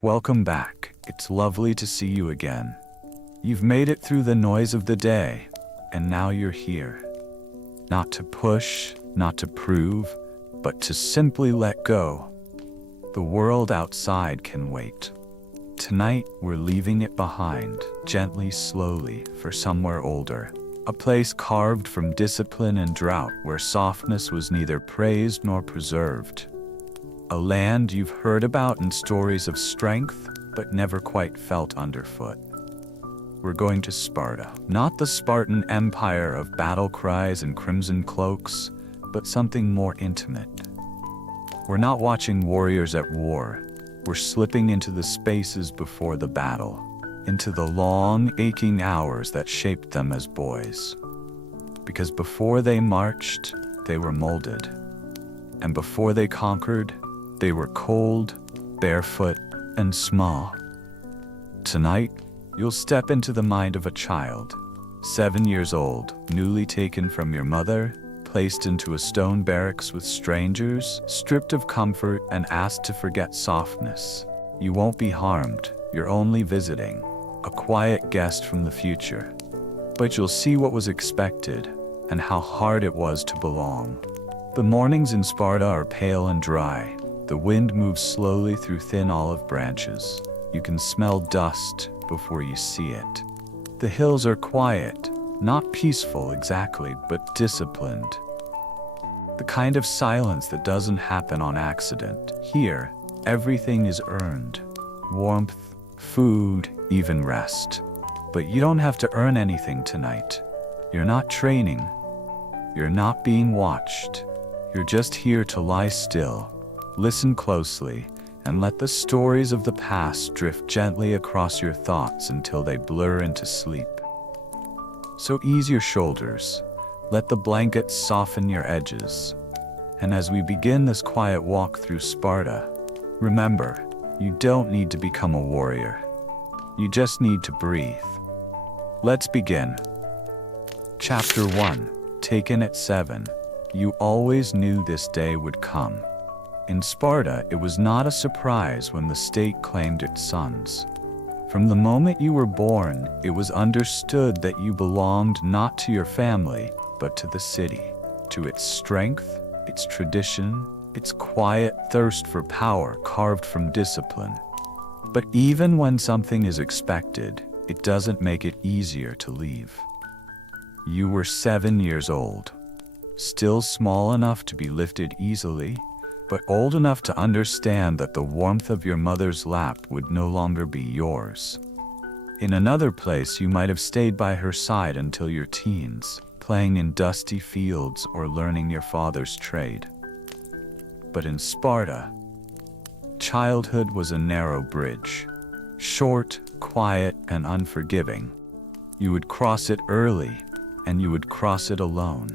Welcome back. It's lovely to see you again. You've made it through the noise of the day, and now you're here. Not to push, not to prove, but to simply let go. The world outside can wait. Tonight, we're leaving it behind, gently, slowly, for somewhere older. A place carved from discipline and drought where softness was neither praised nor preserved. A land you've heard about in stories of strength, but never quite felt underfoot. We're going to Sparta. Not the Spartan empire of battle cries and crimson cloaks, but something more intimate. We're not watching warriors at war. We're slipping into the spaces before the battle, into the long, aching hours that shaped them as boys. Because before they marched, they were molded. And before they conquered, they were cold, barefoot, and small. Tonight, you'll step into the mind of a child, 7 years old, newly taken from your mother, placed into a stone barracks with strangers, stripped of comfort and asked to forget softness. You won't be harmed, you're only visiting, a quiet guest from the future. But you'll see what was expected, and how hard it was to belong. The mornings in Sparta are pale and dry. The wind moves slowly through thin olive branches. You can smell dust before you see it. The hills are quiet, not peaceful exactly, but disciplined. The kind of silence that doesn't happen on accident. Here, everything is earned. Warmth, food, even rest. But you don't have to earn anything tonight. You're not training. You're not being watched. You're just here to lie still, listen closely, and let the stories of the past drift gently across your thoughts until they blur into sleep. So ease your shoulders, let the blankets soften your edges. And as we begin this quiet walk through Sparta, remember, you don't need to become a warrior. You just need to breathe. Let's begin. Chapter 1, taken at 7. You always knew this day would come. In Sparta, it was not a surprise when the state claimed its sons. From the moment you were born, it was understood that you belonged not to your family, but to the city, to its strength, its tradition, its quiet thirst for power carved from discipline. But even when something is expected, it doesn't make it easier to leave. You were 7 years old, still small enough to be lifted easily, but old enough to understand that the warmth of your mother's lap would no longer be yours. In another place, you might have stayed by her side until your teens, playing in dusty fields or learning your father's trade. But in Sparta, childhood was a narrow bridge, short, quiet, and unforgiving. You would cross it early, and you would cross it alone.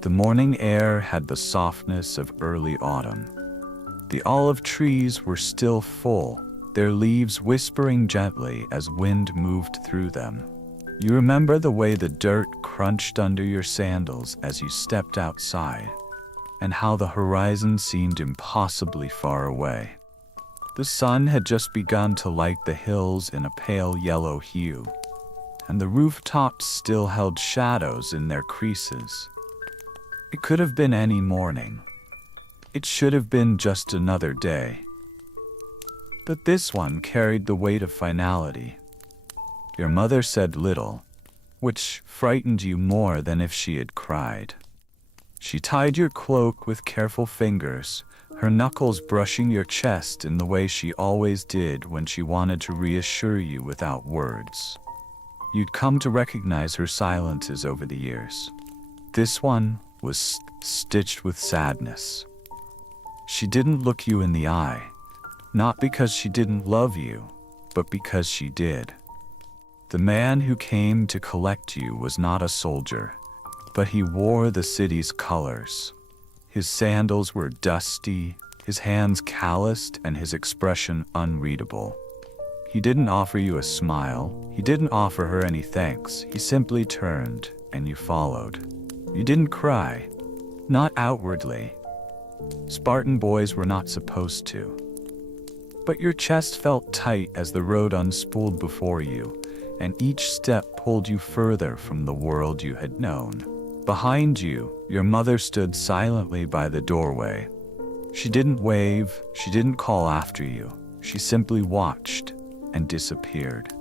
The morning air had the softness of early autumn. The olive trees were still full, their leaves whispering gently as wind moved through them. You remember the way the dirt crunched under your sandals as you stepped outside, and how the horizon seemed impossibly far away. The sun had just begun to light the hills in a pale yellow hue, and the rooftops still held shadows in their creases. It could have been any morning. It should have been just another day. But this one carried the weight of finality. Your mother said little, which frightened you more than if she had cried. She tied your cloak with careful fingers, her knuckles brushing your chest in the way she always did when she wanted to reassure you without words. You'd come to recognize her silences over the years. This one was stitched with sadness. She didn't look you in the eye, not because she didn't love you, but because she did. The man who came to collect you was not a soldier, but he wore the city's colors. His sandals were dusty, his hands calloused, and his expression unreadable. He didn't offer you a smile, he didn't offer her any thanks, he simply turned, and you followed. You didn't cry, not outwardly. Spartan boys were not supposed to. But your chest felt tight as the road unspooled before you, and each step pulled you further from the world you had known. Behind you, your mother stood silently by the doorway. She didn't wave, she didn't call after you. She simply watched and disappeared.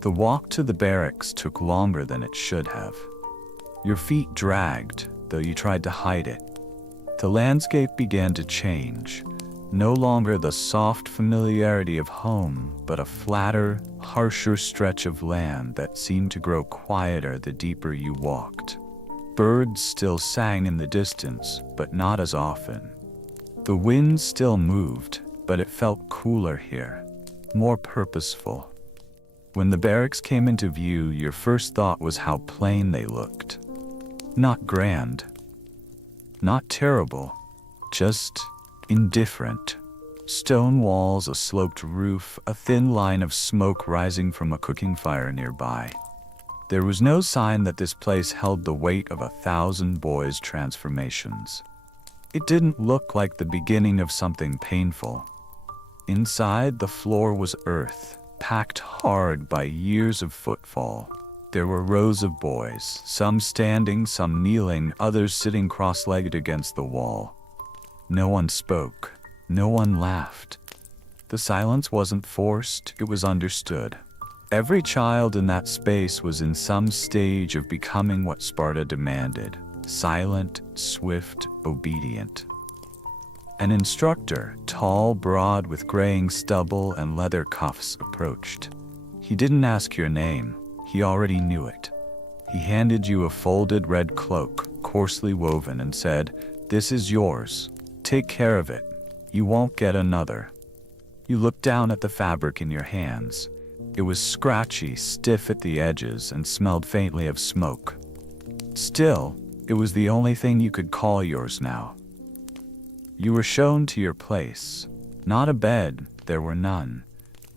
The walk to the barracks took longer than it should have. Your feet dragged, though you tried to hide it. The landscape began to change. No longer the soft familiarity of home, but a flatter, harsher stretch of land that seemed to grow quieter the deeper you walked. Birds still sang in the distance, but not as often. The wind still moved, but it felt cooler here, more purposeful. When the barracks came into view, your first thought was how plain they looked. Not grand, not terrible, just indifferent. Stone walls, a sloped roof, a thin line of smoke rising from a cooking fire nearby. There was no sign that this place held the weight of 1,000 boys' transformations. It didn't look like the beginning of something painful. Inside, the floor was earth, packed hard by years of footfall. There were rows of boys, some standing, some kneeling, others sitting cross-legged against the wall. No one spoke. No one laughed. The silence wasn't forced, it was understood. Every child in that space was in some stage of becoming what Sparta demanded: silent, swift, obedient. An instructor, tall, broad, with graying stubble and leather cuffs, approached. He didn't ask your name, he already knew it. He handed you a folded red cloak, coarsely woven, and said, "This is yours. Take care of it. You won't get another." You looked down at the fabric in your hands. It was scratchy, stiff at the edges, and smelled faintly of smoke. Still, it was the only thing you could call yours now. You were shown to your place. Not a bed, there were none,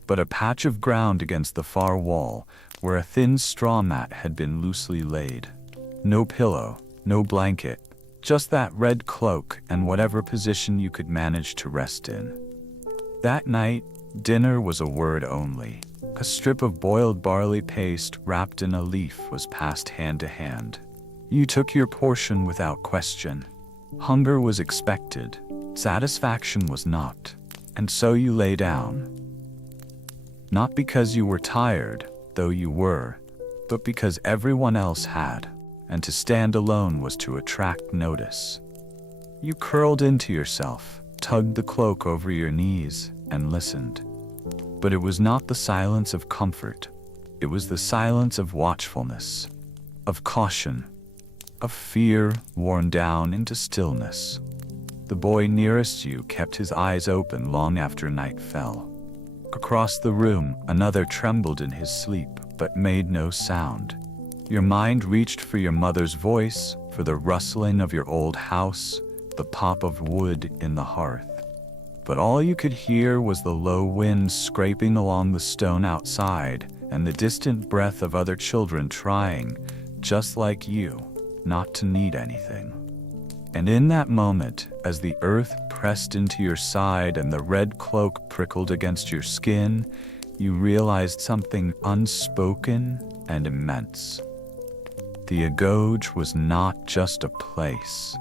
but a patch of ground against the far wall, where a thin straw mat had been loosely laid. No pillow, no blanket, just that red cloak and whatever position you could manage to rest in. That night, dinner was a word only. A strip of boiled barley paste wrapped in a leaf was passed hand to hand. You took your portion without question. Hunger was expected, satisfaction was not, and so you lay down. Not because you were tired, though you were, but because everyone else had. And to stand alone was to attract notice. You curled into yourself, tugged the cloak over your knees, and listened. But it was not the silence of comfort. It was the silence of watchfulness, of caution, of fear worn down into stillness. The boy nearest you kept his eyes open long after night fell. Across the room, another trembled in his sleep, but made no sound. Your mind reached for your mother's voice, for the rustling of your old house, the pop of wood in the hearth. But all you could hear was the low wind scraping along the stone outside, and the distant breath of other children trying, just like you, not to need anything. And in that moment, as the earth pressed into your side and the red cloak prickled against your skin, you realized something unspoken and immense. The Agoge was not just a place.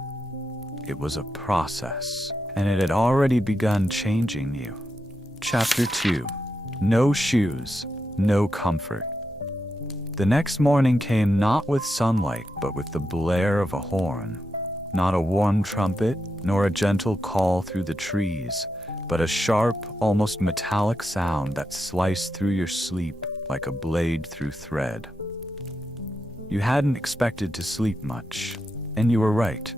It was a process, and it had already begun changing you. Chapter 2. No shoes, no comfort. The next morning came not with sunlight, but with the blare of a horn. Not a warm trumpet, nor a gentle call through the trees, but a sharp, almost metallic sound that sliced through your sleep like a blade through thread. You hadn't expected to sleep much, and you were right.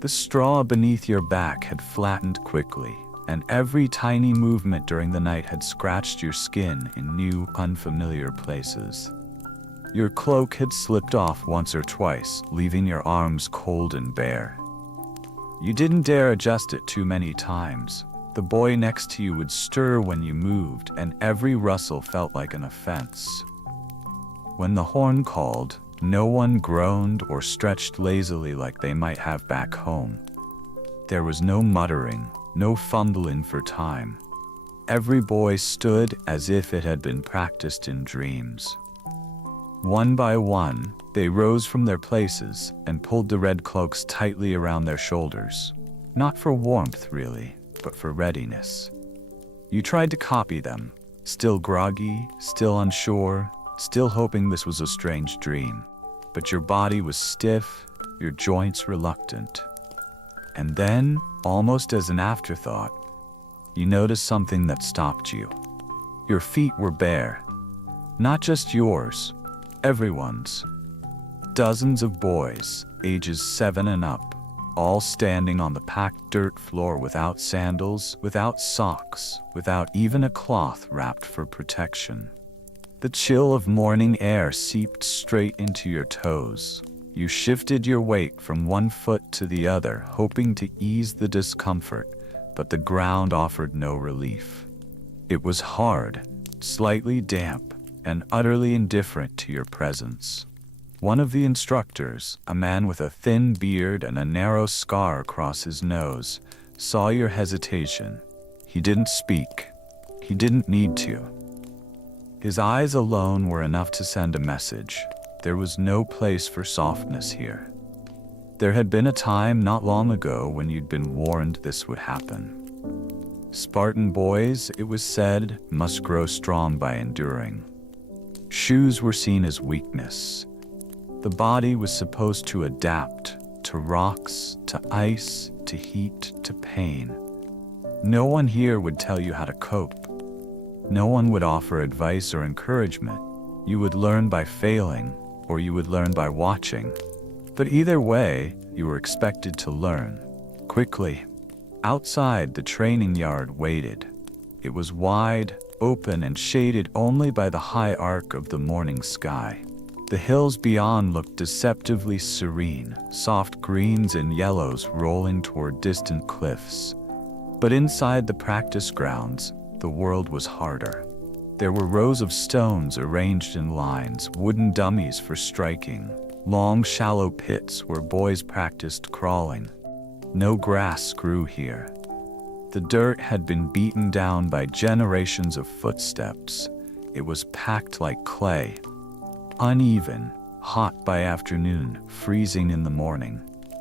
The straw beneath your back had flattened quickly, and every tiny movement during the night had scratched your skin in new, unfamiliar places. Your cloak had slipped off once or twice, leaving your arms cold and bare. You didn't dare adjust it too many times. The boy next to you would stir when you moved, and every rustle felt like an offense. When the horn called, no one groaned or stretched lazily like they might have back home. There was no muttering, no fumbling for time. Every boy stood as if it had been practiced in dreams. One by one, they rose from their places and pulled the red cloaks tightly around their shoulders. Not for warmth, really, but for readiness. You tried to copy them, still groggy, still unsure, still hoping this was a strange dream. But your body was stiff, your joints reluctant. And then, almost as an afterthought, you noticed something that stopped you. Your feet were bare. Not just yours, everyone's. Dozens of boys, ages 7 and up, all standing on the packed dirt floor without sandals, without socks, without even a cloth wrapped for protection. The chill of morning air seeped straight into your toes. You shifted your weight from one foot to the other, hoping to ease the discomfort, but the ground offered no relief. It was hard, slightly damp, and utterly indifferent to your presence. One of the instructors, a man with a thin beard and a narrow scar across his nose, saw your hesitation. He didn't speak. He didn't need to. His eyes alone were enough to send a message. There was no place for softness here. There had been a time not long ago when you'd been warned this would happen. Spartan boys, it was said, must grow strong by enduring. Shoes were seen as weakness. The body was supposed to adapt to rocks, to ice, to heat, to pain. No one here would tell you how to cope. No one would offer advice or encouragement. You would learn by failing, or you would learn by watching. But either way, you were expected to learn. Quickly. Outside, the training yard waited. It was wide, open, and shaded only by the high arc of the morning sky. The hills beyond looked deceptively serene, soft greens and yellows rolling toward distant cliffs. But inside the practice grounds, the world was harder. There were rows of stones arranged in lines, wooden dummies for striking, long shallow pits where boys practiced crawling. No grass grew here. The dirt had been beaten down by generations of footsteps. It was packed like clay. Uneven, hot by afternoon, freezing in the morning.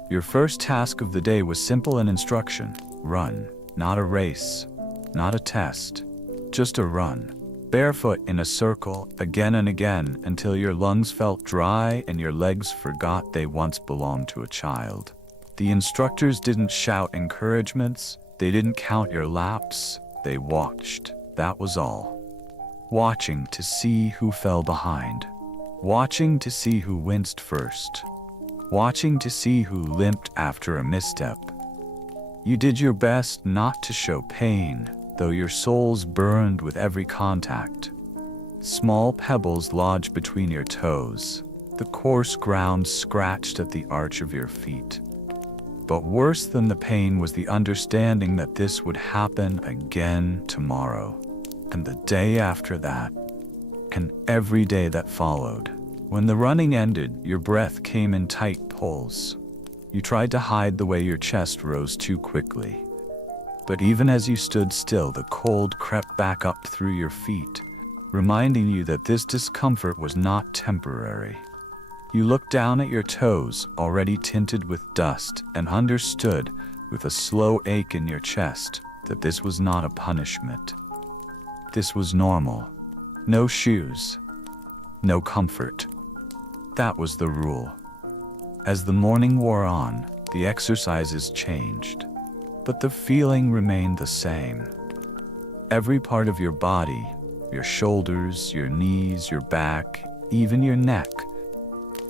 Your first task of the day was simple in instruction. Run, not a race, not a test, just a run. Barefoot in a circle, again and again, until your lungs felt dry and your legs forgot they once belonged to a child. The instructors didn't shout encouragements, they didn't count your laps, they watched. That was all. Watching to see who fell behind. Watching to see who winced first. Watching to see who limped after a misstep. You did your best not to show pain, though your souls burned with every contact. Small pebbles lodged between your toes. The coarse ground scratched at the arch of your feet. But worse than the pain was the understanding that this would happen again tomorrow, and the day after that, and every day that followed. When the running ended, your breath came in tight pulls. You tried to hide the way your chest rose too quickly. But even as you stood still, the cold crept back up through your feet, reminding you that this discomfort was not temporary. You looked down at your toes, already tinted with dust, and understood, with a slow ache in your chest, that this was not a punishment. This was normal. No shoes. No comfort. That was the rule. As the morning wore on, the exercises changed. But the feeling remained the same. Every part of your body, your shoulders, your knees, your back, even your neck,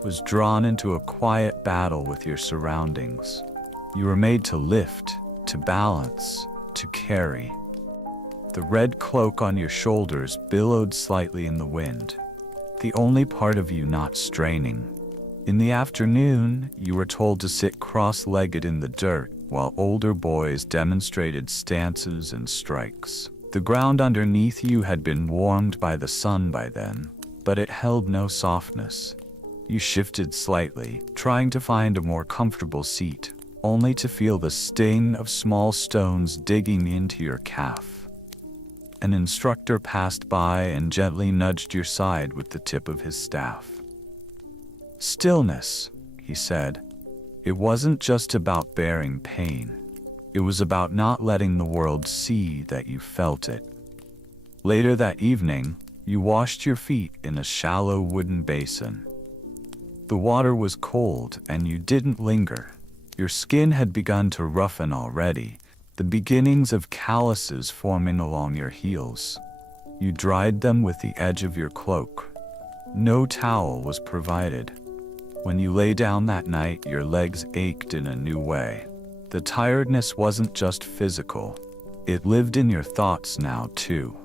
was drawn into a quiet battle with your surroundings. You were made to lift, to balance, to carry. The red cloak on your shoulders billowed slightly in the wind, the only part of you not straining. In the afternoon, you were told to sit cross-legged in the dirt, while older boys demonstrated stances and strikes. The ground underneath you had been warmed by the sun by then, but it held no softness. You shifted slightly, trying to find a more comfortable seat, only to feel the sting of small stones digging into your calf. An instructor passed by and gently nudged your side with the tip of his staff. Stillness, he said. It wasn't just about bearing pain. It was about not letting the world see that you felt it. Later that evening, you washed your feet in a shallow wooden basin. The water was cold and you didn't linger. Your skin had begun to roughen already, the beginnings of calluses forming along your heels. You dried them with the edge of your cloak. No towel was provided. When you lay down that night, your legs ached in a new way. The tiredness wasn't just physical. It lived in your thoughts now, too.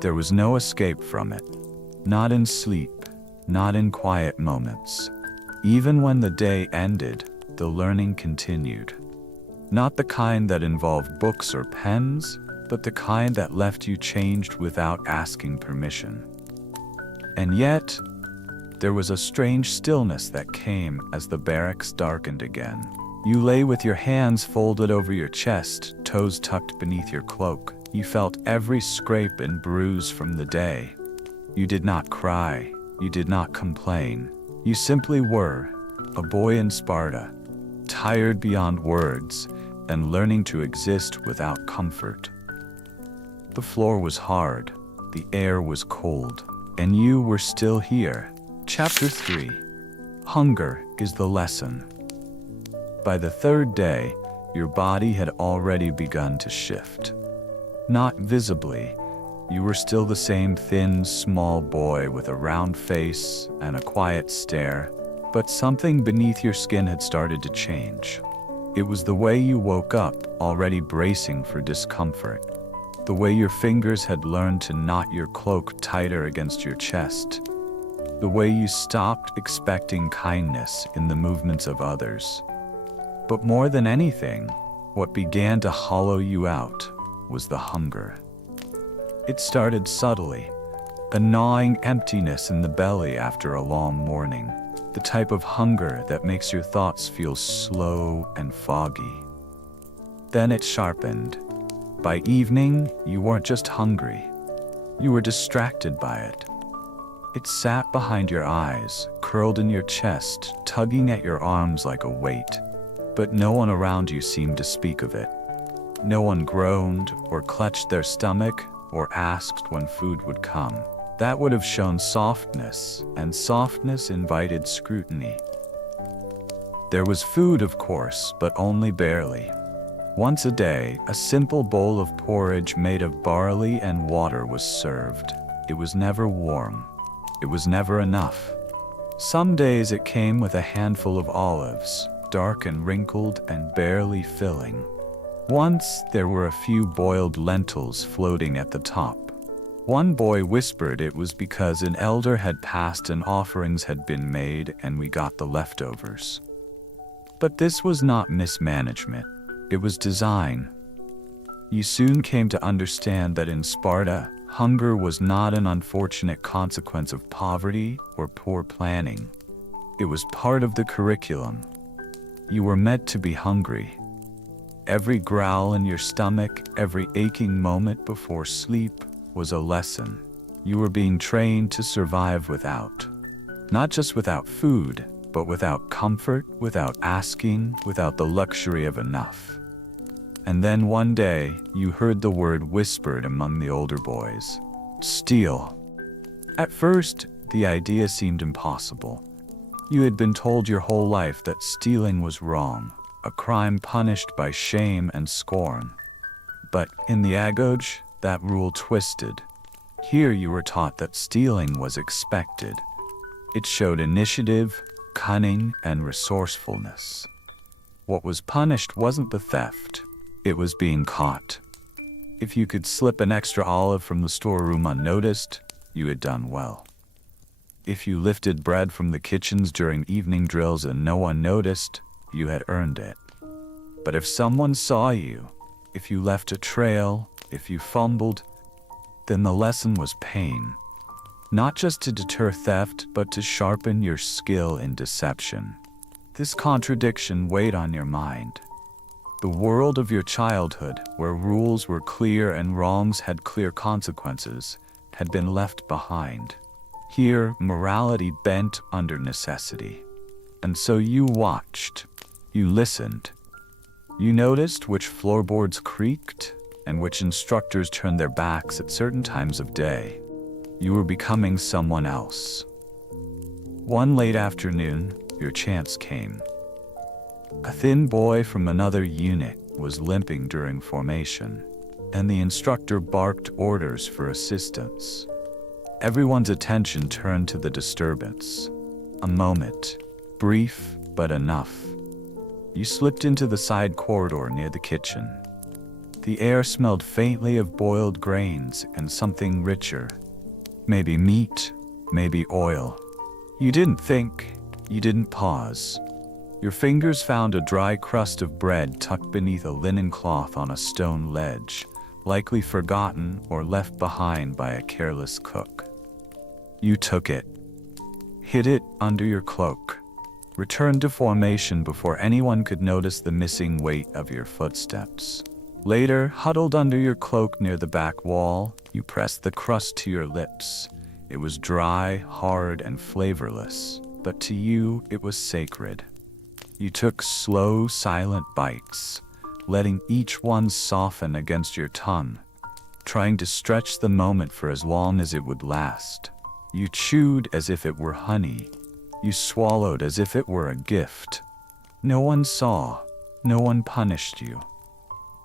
There was no escape from it. Not in sleep, not in quiet moments. Even when the day ended, the learning continued. Not the kind that involved books or pens, but the kind that left you changed without asking permission. And yet, there was a strange stillness that came as the barracks darkened again. You lay with your hands folded over your chest, toes tucked beneath your cloak. You felt every scrape and bruise from the day. You did not cry. You did not complain. You simply were, a boy in Sparta, tired beyond words, and learning to exist without comfort. The floor was hard, the air was cold, and you were still here. Chapter 3. Hunger is the lesson. By the third day, your body had already begun to shift. Not visibly, you were still the same thin, small boy with a round face and a quiet stare, but something beneath your skin had started to change. It was the way you woke up, already bracing for discomfort. The way your fingers had learned to knot your cloak tighter against your chest. The way you stopped expecting kindness in the movements of others. But more than anything, what began to hollow you out was the hunger. It started subtly, a gnawing emptiness in the belly after a long morning, the type of hunger that makes your thoughts feel slow and foggy. Then it sharpened. By evening, you weren't just hungry. You were distracted by it. It sat behind your eyes, curled in your chest, tugging at your arms like a weight. But no one around you seemed to speak of it. No one groaned or clutched their stomach or asked when food would come. That would have shown softness, and softness invited scrutiny. There was food, of course, but only barely. Once a day, a simple bowl of porridge made of barley and water was served. It was never warm. It was never enough. Some days it came with a handful of olives, dark and wrinkled and barely filling. Once there were a few boiled lentils floating at the top. One boy whispered it was because an elder had passed and offerings had been made and we got the leftovers. But this was not mismanagement. It was design. You soon came to understand that in Sparta, hunger was not an unfortunate consequence of poverty or poor planning. It was part of the curriculum. You were meant to be hungry. Every growl in your stomach, every aching moment before sleep was a lesson. You were being trained to survive without. Not just without food, but without comfort, without asking, without the luxury of enough. And then one day, you heard the word whispered among the older boys. Steal. At first, the idea seemed impossible. You had been told your whole life that stealing was wrong, a crime punished by shame and scorn. But in the Agoge, that rule twisted. Here you were taught that stealing was expected. It showed initiative, cunning, and resourcefulness. What was punished wasn't the theft. It was being caught. If you could slip an extra olive from the storeroom unnoticed, you had done well. If you lifted bread from the kitchens during evening drills and no one noticed, you had earned it. But if someone saw you, if you left a trail, if you fumbled, then the lesson was pain. Not just to deter theft, but to sharpen your skill in deception. This contradiction weighed on your mind. The world of your childhood, where rules were clear and wrongs had clear consequences, had been left behind. Here, morality bent under necessity. And so you watched. You listened. You noticed which floorboards creaked and which instructors turned their backs at certain times of day. You were becoming someone else. One late afternoon, your chance came. A thin boy from another unit was limping during formation, and the instructor barked orders for assistance. Everyone's attention turned to the disturbance. A moment, brief but enough. You slipped into the side corridor near the kitchen. The air smelled faintly of boiled grains and something richer. Maybe meat, maybe oil. You didn't think, you didn't pause. Your fingers found a dry crust of bread tucked beneath a linen cloth on a stone ledge, likely forgotten or left behind by a careless cook. You took it, hid it under your cloak, returned to formation before anyone could notice the missing weight of your footsteps. Later, huddled under your cloak near the back wall, you pressed the crust to your lips. It was dry, hard, and flavorless, but to you it was sacred. You took slow, silent bites, letting each one soften against your tongue, trying to stretch the moment for as long as it would last. You chewed as if it were honey. You swallowed as if it were a gift. No one saw, no one punished you.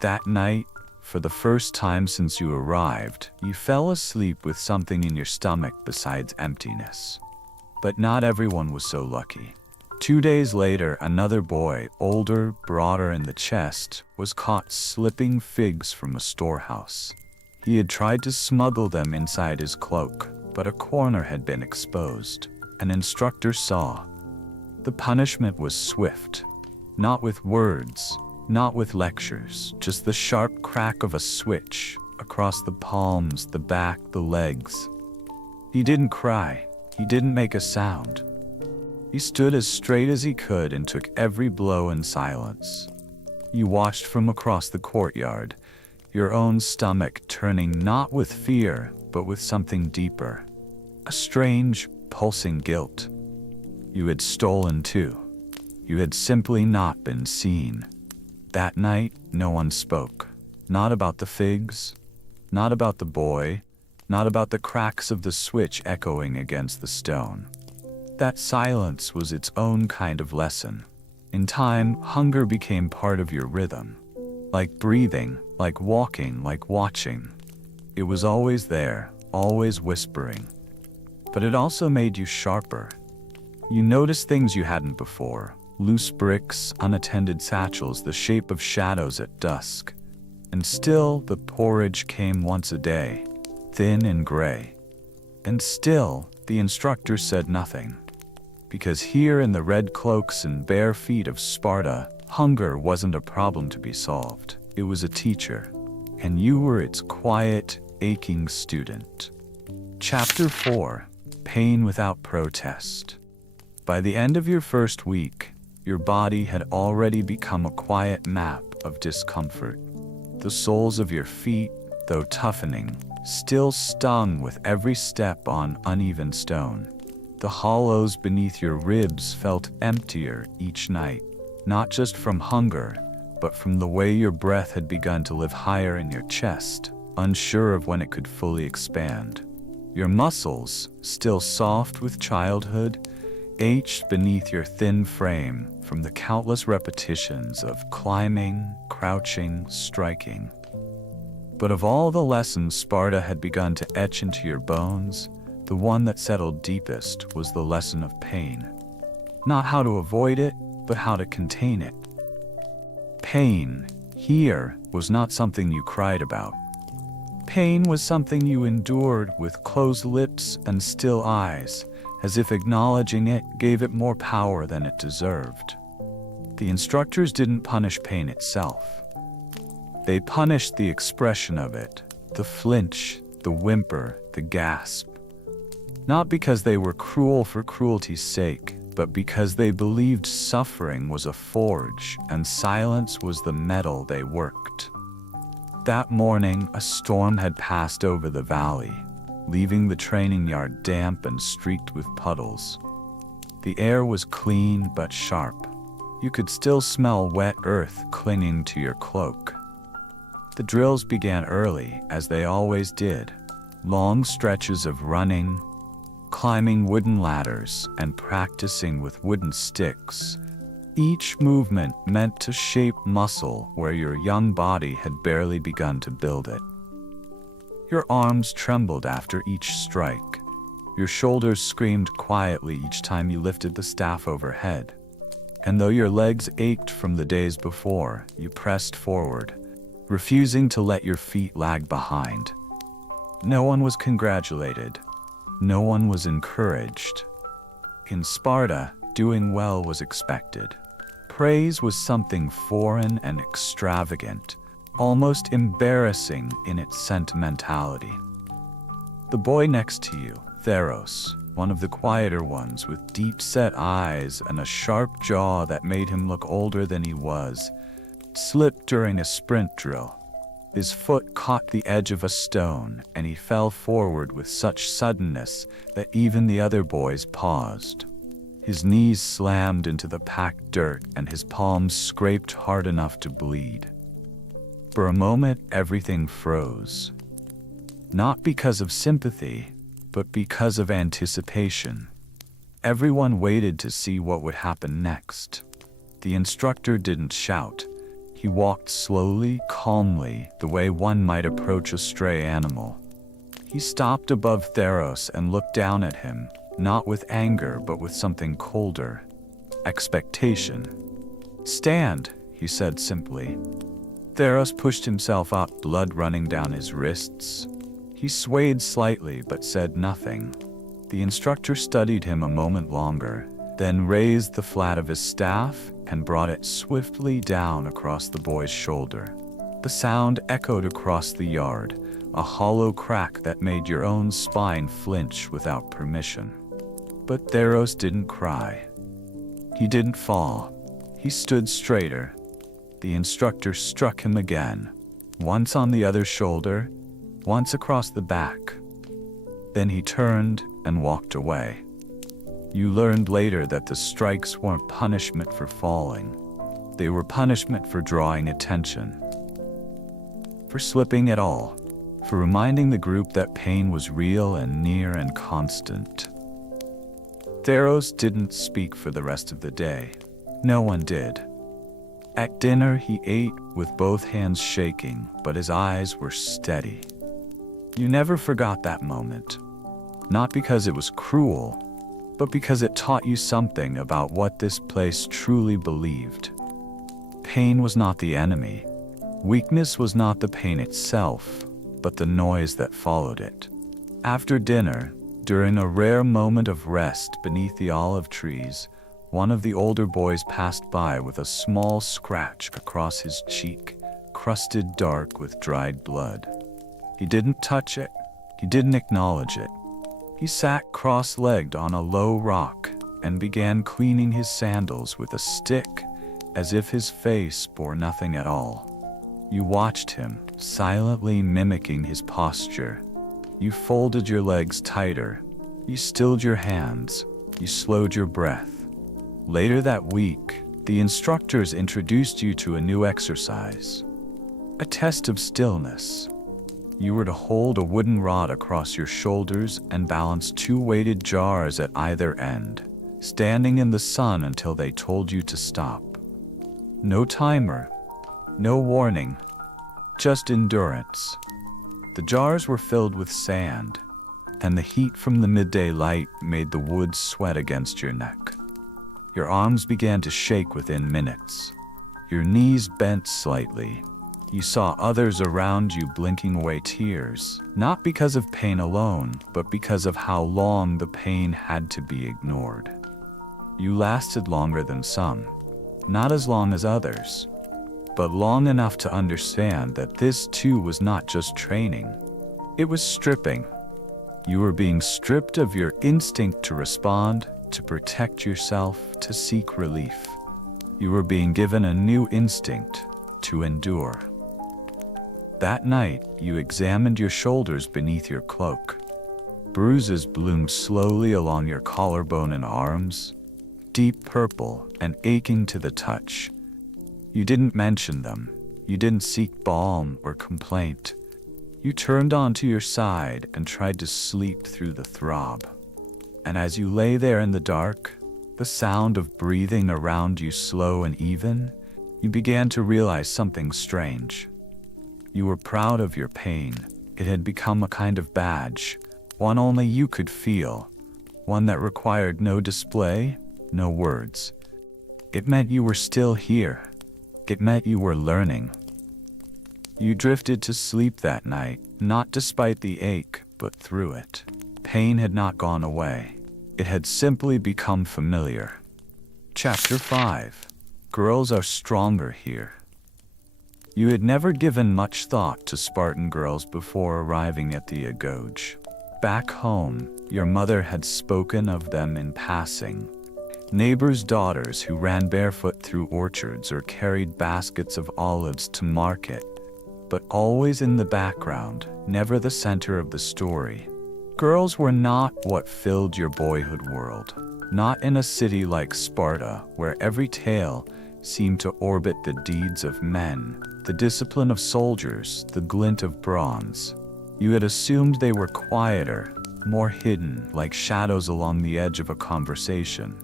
That night, for the first time since you arrived, you fell asleep with something in your stomach besides emptiness. But not everyone was so lucky. 2 days later, another boy, older, broader in the chest, was caught slipping figs from a storehouse. He had tried to smuggle them inside his cloak, but a corner had been exposed. An instructor saw. The punishment was swift. Not with words, not with lectures, just the sharp crack of a switch across the palms, the back, the legs. He didn't cry. He didn't make a sound. He stood as straight as he could and took every blow in silence. You watched from across the courtyard, your own stomach turning not with fear, but with something deeper. A strange, pulsing guilt. You had stolen too. You had simply not been seen. That night, no one spoke. Not about the figs, not about the boy, not about the cracks of the switch echoing against the stone. That silence was its own kind of lesson. In time, hunger became part of your rhythm. Like breathing, like walking, like watching. It was always there, always whispering. But it also made you sharper. You noticed things you hadn't before. Loose bricks, unattended satchels, the shape of shadows at dusk. And still, the porridge came once a day, thin and gray. And still, the instructor said nothing. Because here in the red cloaks and bare feet of Sparta, hunger wasn't a problem to be solved. It was a teacher. And you were its quiet, aching student. Chapter 4. Pain Without Protest. By the end of your first week, your body had already become a quiet map of discomfort. The soles of your feet, though toughening, still stung with every step on uneven stone. The hollows beneath your ribs felt emptier each night, not just from hunger, but from the way your breath had begun to live higher in your chest, unsure of when it could fully expand. Your muscles, still soft with childhood, ached beneath your thin frame from the countless repetitions of climbing, crouching, striking. But of all the lessons Sparta had begun to etch into your bones, the one that settled deepest was the lesson of pain. Not how to avoid it, but how to contain it. Pain, here, was not something you cried about. Pain was something you endured with closed lips and still eyes, as if acknowledging it gave it more power than it deserved. The instructors didn't punish pain itself. They punished the expression of it, the flinch, the whimper, the gasp. Not because they were cruel for cruelty's sake, but because they believed suffering was a forge and silence was the metal they worked. That morning, a storm had passed over the valley, leaving the training yard damp and streaked with puddles. The air was clean but sharp. You could still smell wet earth clinging to your cloak. The drills began early, as they always did. Long stretches of running, climbing wooden ladders, and practicing with wooden sticks. Each movement meant to shape muscle where your young body had barely begun to build it. Your arms trembled after each strike. Your shoulders screamed quietly each time you lifted the staff overhead. And though your legs ached from the days before, you pressed forward, refusing to let your feet lag behind. No one was congratulated. No one was encouraged. In Sparta, doing well was expected. Praise was something foreign and extravagant, almost embarrassing in its sentimentality. The boy next to you, Theros, one of the quieter ones with deep-set eyes and a sharp jaw that made him look older than he was, slipped during a sprint drill. His foot caught the edge of a stone, and he fell forward with such suddenness that even the other boys paused. His knees slammed into the packed dirt, and his palms scraped hard enough to bleed. For a moment, everything froze. Not because of sympathy, but because of anticipation. Everyone waited to see what would happen next. The instructor didn't shout. He walked slowly, calmly, the way one might approach a stray animal. He stopped above Theros and looked down at him, not with anger, but with something colder. Expectation. "Stand," he said simply. Theros pushed himself up, blood running down his wrists. He swayed slightly, but said nothing. The instructor studied him a moment longer, then raised the flat of his staff and brought it swiftly down across the boy's shoulder. The sound echoed across the yard, a hollow crack that made your own spine flinch without permission. But Theros didn't cry. He didn't fall. He stood straighter. The instructor struck him again, once on the other shoulder, once across the back. Then he turned and walked away. You learned later that the strikes weren't punishment for falling. They were punishment for drawing attention, for slipping at all, for reminding the group that pain was real and near and constant. Theros didn't speak for the rest of the day. No one did. At dinner, he ate with both hands shaking, but his eyes were steady. You never forgot that moment. Not because it was cruel, but because it taught you something about what this place truly believed. Pain was not the enemy. Weakness was not the pain itself, but the noise that followed it. After dinner, during a rare moment of rest beneath the olive trees, one of the older boys passed by with a small scratch across his cheek, crusted dark with dried blood. He didn't touch it. He didn't acknowledge it. He sat cross-legged on a low rock and began cleaning his sandals with a stick, as if his face bore nothing at all. You watched him, silently mimicking his posture. You folded your legs tighter. You stilled your hands. You slowed your breath. Later that week, the instructors introduced you to a new exercise, a test of stillness. You were to hold a wooden rod across your shoulders and balance two weighted jars at either end, standing in the sun until they told you to stop. No timer, no warning, just endurance. The jars were filled with sand, and the heat from the midday light made the wood sweat against your neck. Your arms began to shake within minutes. Your knees bent slightly. You saw others around you blinking away tears, not because of pain alone, but because of how long the pain had to be ignored. You lasted longer than some, not as long as others, but long enough to understand that this too was not just training. It was stripping. You were being stripped of your instinct to respond, to protect yourself, to seek relief. You were being given a new instinct, to endure. That night, you examined your shoulders beneath your cloak. Bruises bloomed slowly along your collarbone and arms, deep purple and aching to the touch. You didn't mention them. You didn't seek balm or complaint. You turned onto your side and tried to sleep through the throb. And as you lay there in the dark, the sound of breathing around you slow and even, you began to realize something strange. You were proud of your pain. It had become a kind of badge, one only you could feel, one that required no display, no words. It meant you were still here. It meant you were learning. You drifted to sleep that night, not despite the ache, but through it. Pain had not gone away. It had simply become familiar. Chapter 5. Girls are stronger here. You had never given much thought to Spartan girls before arriving at the Agoge. Back home, your mother had spoken of them in passing. Neighbors' daughters who ran barefoot through orchards or carried baskets of olives to market, but always in the background, never the center of the story. Girls were not what filled your boyhood world. Not in a city like Sparta, where every tale seemed to orbit the deeds of men, the discipline of soldiers, the glint of bronze. You had assumed they were quieter, more hidden, like shadows along the edge of a conversation.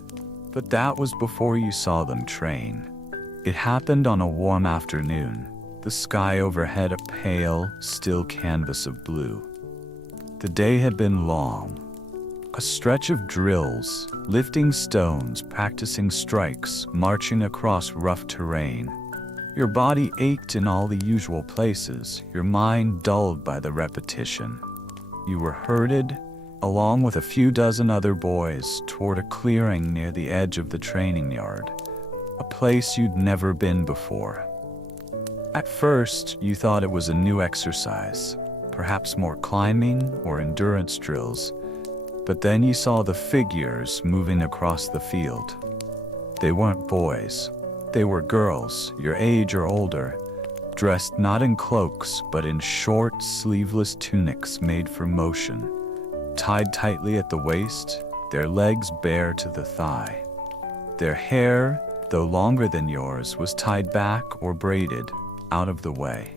But that was before you saw them train. It happened on a warm afternoon, the sky overhead a pale, still canvas of blue. The day had been long. A stretch of drills, lifting stones, practicing strikes, marching across rough terrain. Your body ached in all the usual places, your mind dulled by the repetition. You were herded, along with a few dozen other boys, toward a clearing near the edge of the training yard, a place you'd never been before. At first, you thought it was a new exercise, perhaps more climbing or endurance drills, but then you saw the figures moving across the field. They weren't boys. They were girls, your age or older, dressed not in cloaks, but in short, sleeveless tunics made for motion, tied tightly at the waist, their legs bare to the thigh. Their hair, though longer than yours, was tied back or braided, out of the way.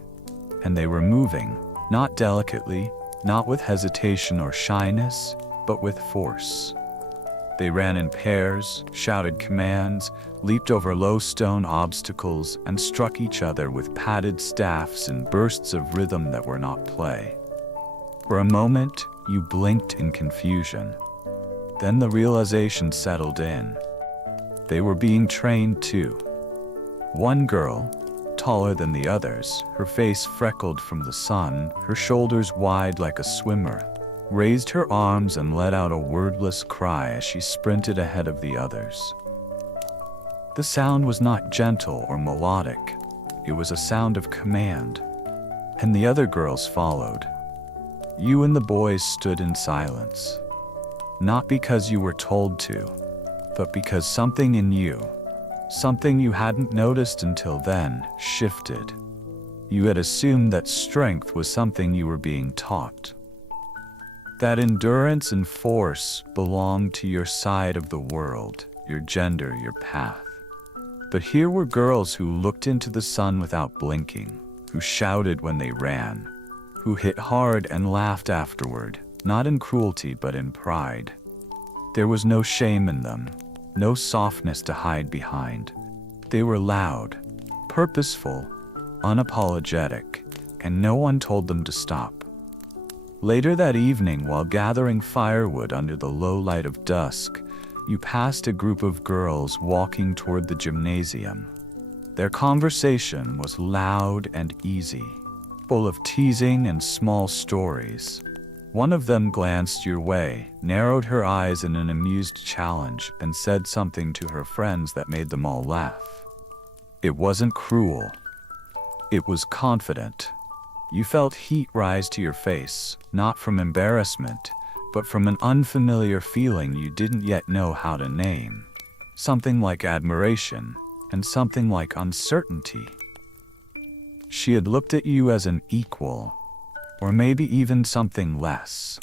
And they were moving, not delicately, not with hesitation or shyness, but with force. They ran in pairs, shouted commands, leaped over low stone obstacles, and struck each other with padded staffs in bursts of rhythm that were not play. For a moment, you blinked in confusion. Then the realization settled in. They were being trained too. One girl, taller than the others, her face freckled from the sun, her shoulders wide like a swimmer, raised her arms and let out a wordless cry as she sprinted ahead of the others. The sound was not gentle or melodic. It was a sound of command. And the other girls followed. You and the boys stood in silence. Not because you were told to, but because something in you, something you hadn't noticed until then, shifted. You had assumed that strength was something you were being taught. That endurance and force belonged to your side of the world, your gender, your path. But here were girls who looked into the sun without blinking, who shouted when they ran, who hit hard and laughed afterward, not in cruelty but in pride. There was no shame in them, no softness to hide behind. They were loud, purposeful, unapologetic, and no one told them to stop. Later that evening, while gathering firewood under the low light of dusk, you passed a group of girls walking toward the gymnasium. Their conversation was loud and easy, full of teasing and small stories. One of them glanced your way, narrowed her eyes in an amused challenge, and said something to her friends that made them all laugh. It wasn't cruel. It was confident. You felt heat rise to your face, not from embarrassment, but from an unfamiliar feeling you didn't yet know how to name. Something like admiration, and something like uncertainty. She had looked at you as an equal, or maybe even something less.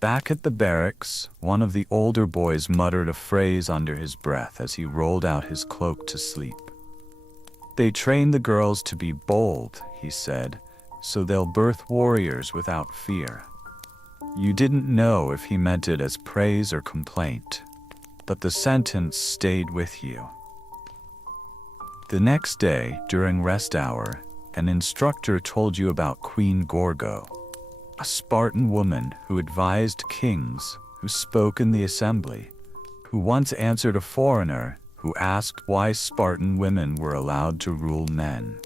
Back at the barracks, one of the older boys muttered a phrase under his breath as he rolled out his cloak to sleep. "They train the girls to be bold," he said, "so they'll birth warriors without fear." You didn't know if he meant it as praise or complaint, but the sentence stayed with you. The next day, during rest hour, an instructor told you about Queen Gorgo, a Spartan woman who advised kings, who spoke in the assembly, who once answered a foreigner who asked why Spartan women were allowed to rule men.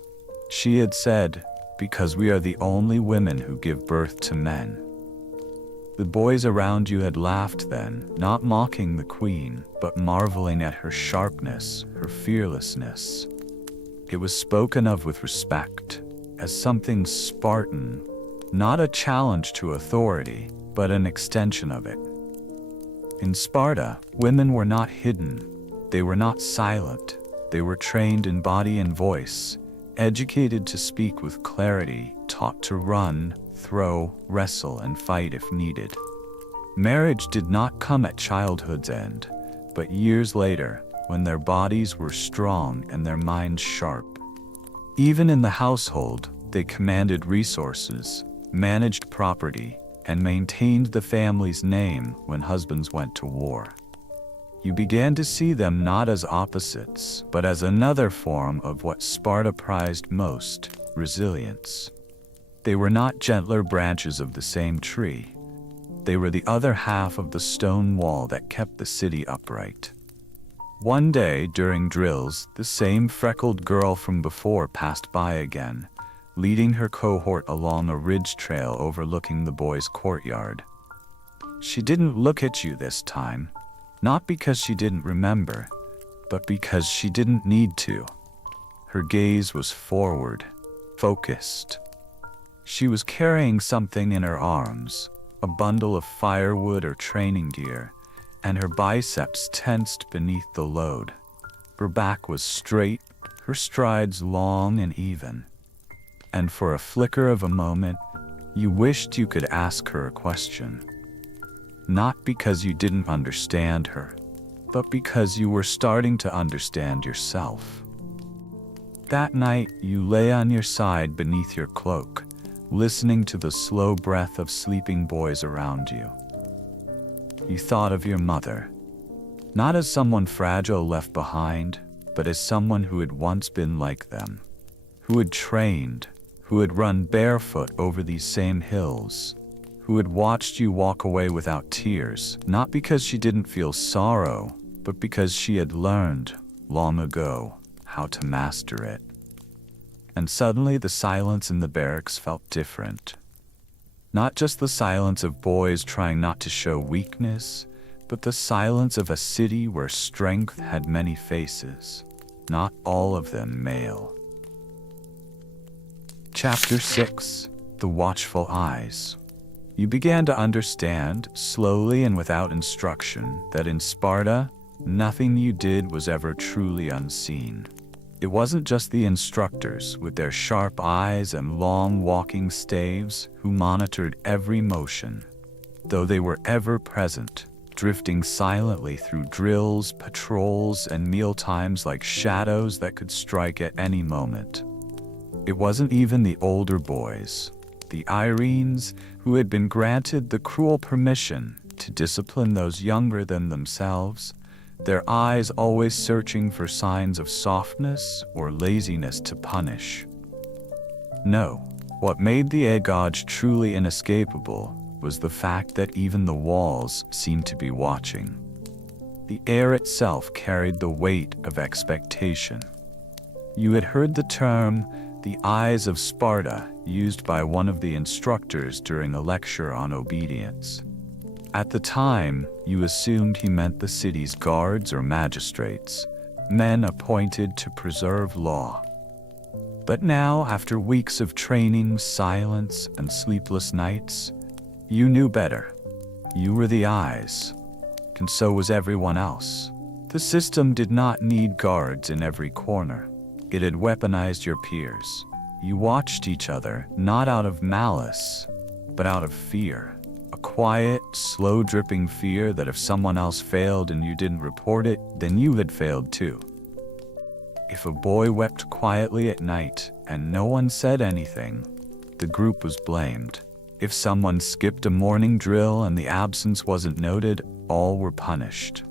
She had said, "Because we are the only women who give birth to men." The boys around you had laughed then, not mocking the queen, but marveling at her sharpness, her fearlessness. It was spoken of with respect, as something Spartan, not a challenge to authority, but an extension of it. In Sparta, women were not hidden, they were not silent, they were trained in body and voice, educated to speak with clarity, taught to run, throw, wrestle, and fight if needed. Marriage did not come at childhood's end, but years later, when their bodies were strong and their minds sharp. Even in the household, they commanded resources, managed property, and maintained the family's name when husbands went to war. You began to see them not as opposites, but as another form of what Sparta prized most, resilience. They were not gentler branches of the same tree. They were the other half of the stone wall that kept the city upright. One day, during drills, the same freckled girl from before passed by again, leading her cohort along a ridge trail overlooking the boys' courtyard. She didn't look at you this time, not because she didn't remember, but because she didn't need to. Her gaze was forward, focused. She was carrying something in her arms, a bundle of firewood or training gear, and her biceps tensed beneath the load. Her back was straight, her strides long and even. And for a flicker of a moment, you wished you could ask her a question. Not because you didn't understand her, but because you were starting to understand yourself. That night, you lay on your side beneath your cloak, listening to the slow breath of sleeping boys around you. You thought of your mother, not as someone fragile left behind, but as someone who had once been like them, who had trained, who had run barefoot over these same hills, who had watched you walk away without tears, not because she didn't feel sorrow, but because she had learned, long ago, how to master it. And suddenly the silence in the barracks felt different. Not just the silence of boys trying not to show weakness, but the silence of a city where strength had many faces, not all of them male. Chapter 6: The Watchful Eyes. You began to understand, slowly and without instruction, that in Sparta, nothing you did was ever truly unseen. It wasn't just the instructors with their sharp eyes and long walking staves who monitored every motion, though they were ever present, drifting silently through drills, patrols, and mealtimes like shadows that could strike at any moment. It wasn't even the older boys, the Irenes, who had been granted the cruel permission to discipline those younger than themselves, their eyes always searching for signs of softness or laziness to punish. No, what made the Agage truly inescapable was the fact that even the walls seemed to be watching. The air itself carried the weight of expectation. You had heard the term, "the eyes of Sparta," used by one of the instructors during a lecture on obedience. At the time, you assumed he meant the city's guards or magistrates, men appointed to preserve law. But now, after weeks of training, silence, and sleepless nights, you knew better. You were the eyes, and so was everyone else. The system did not need guards in every corner. It had weaponized your peers. You watched each other, not out of malice, but out of fear. A quiet, slow-dripping fear that if someone else failed and you didn't report it, then you had failed too. If a boy wept quietly at night and no one said anything, the group was blamed. If someone skipped a morning drill and the absence wasn't noted, all were punished.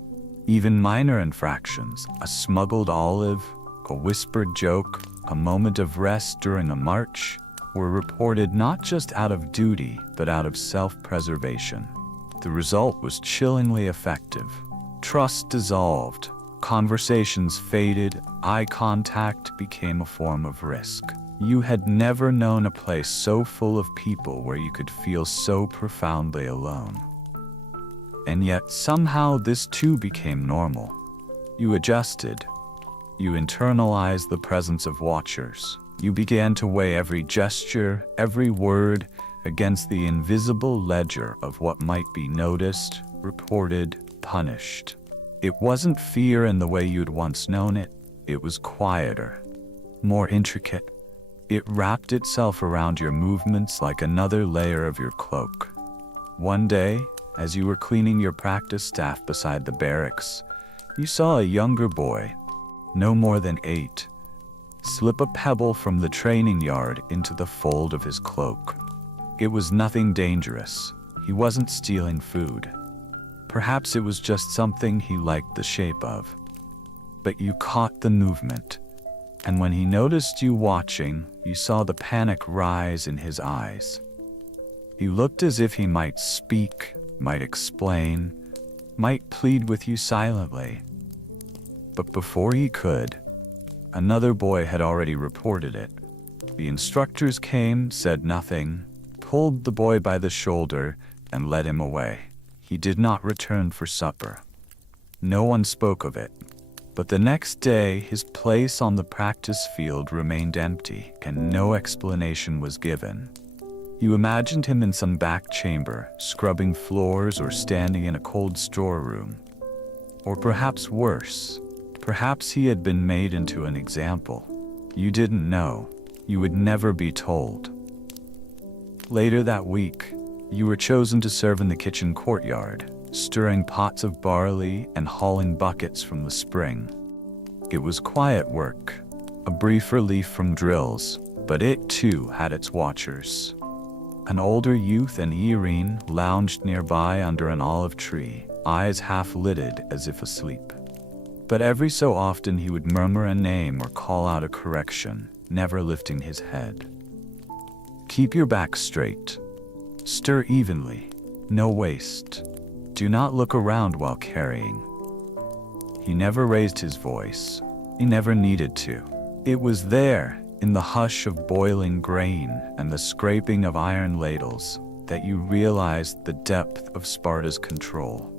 Even minor infractions, a smuggled olive, a whispered joke, a moment of rest during a march, were reported not just out of duty, but out of self-preservation. The result was chillingly effective. Trust dissolved, conversations faded, eye contact became a form of risk. You had never known a place so full of people where you could feel so profoundly alone. And yet somehow this too became normal. You adjusted. You internalized the presence of watchers. You began to weigh every gesture, every word, against the invisible ledger of what might be noticed, reported, punished. It wasn't fear in the way you'd once known it. It was quieter, more intricate. It wrapped itself around your movements like another layer of your cloak. One day, as you were cleaning your practice staff beside the barracks, you saw a younger boy, no more than 8, slip a pebble from the training yard into the fold of his cloak. It was nothing dangerous. He wasn't stealing food. Perhaps it was just something he liked the shape of. But you caught the movement, and when he noticed you watching, you saw the panic rise in his eyes. He looked as if he might speak, might explain, might plead with you silently. But before he could, another boy had already reported it. The instructors came, said nothing, pulled the boy by the shoulder, and led him away. He did not return for supper. No one spoke of it. But the next day, his place on the practice field remained empty, and no explanation was given. You imagined him in some back chamber, scrubbing floors or standing in a cold storeroom. Or perhaps worse, perhaps he had been made into an example. You didn't know. You would never be told. Later that week, you were chosen to serve in the kitchen courtyard, stirring pots of barley and hauling buckets from the spring. It was quiet work, a brief relief from drills, but it too had its watchers. An older youth and Irene lounged nearby under an olive tree, eyes half-lidded as if asleep. But every so often he would murmur a name or call out a correction, never lifting his head. Keep your back straight. Stir evenly, no waste. Do not look around while carrying. He never raised his voice. He never needed to. It was there, in the hush of boiling grain and the scraping of iron ladles, that you realized the depth of Sparta's control.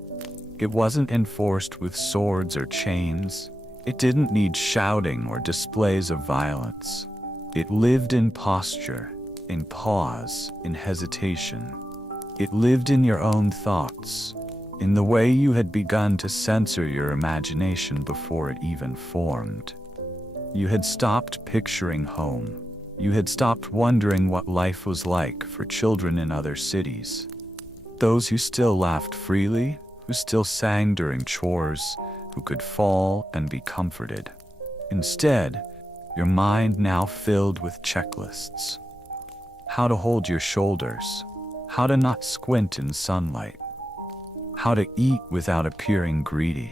It wasn't enforced with swords or chains. It didn't need shouting or displays of violence. It lived in posture, in pause, in hesitation. It lived in your own thoughts, in the way you had begun to censor your imagination before it even formed. You had stopped picturing home. You had stopped wondering what life was like for children in other cities. Those who still laughed freely, who still sang during chores, who could fall and be comforted. Instead, your mind now filled with checklists. How to hold your shoulders, how to not squint in sunlight, how to eat without appearing greedy,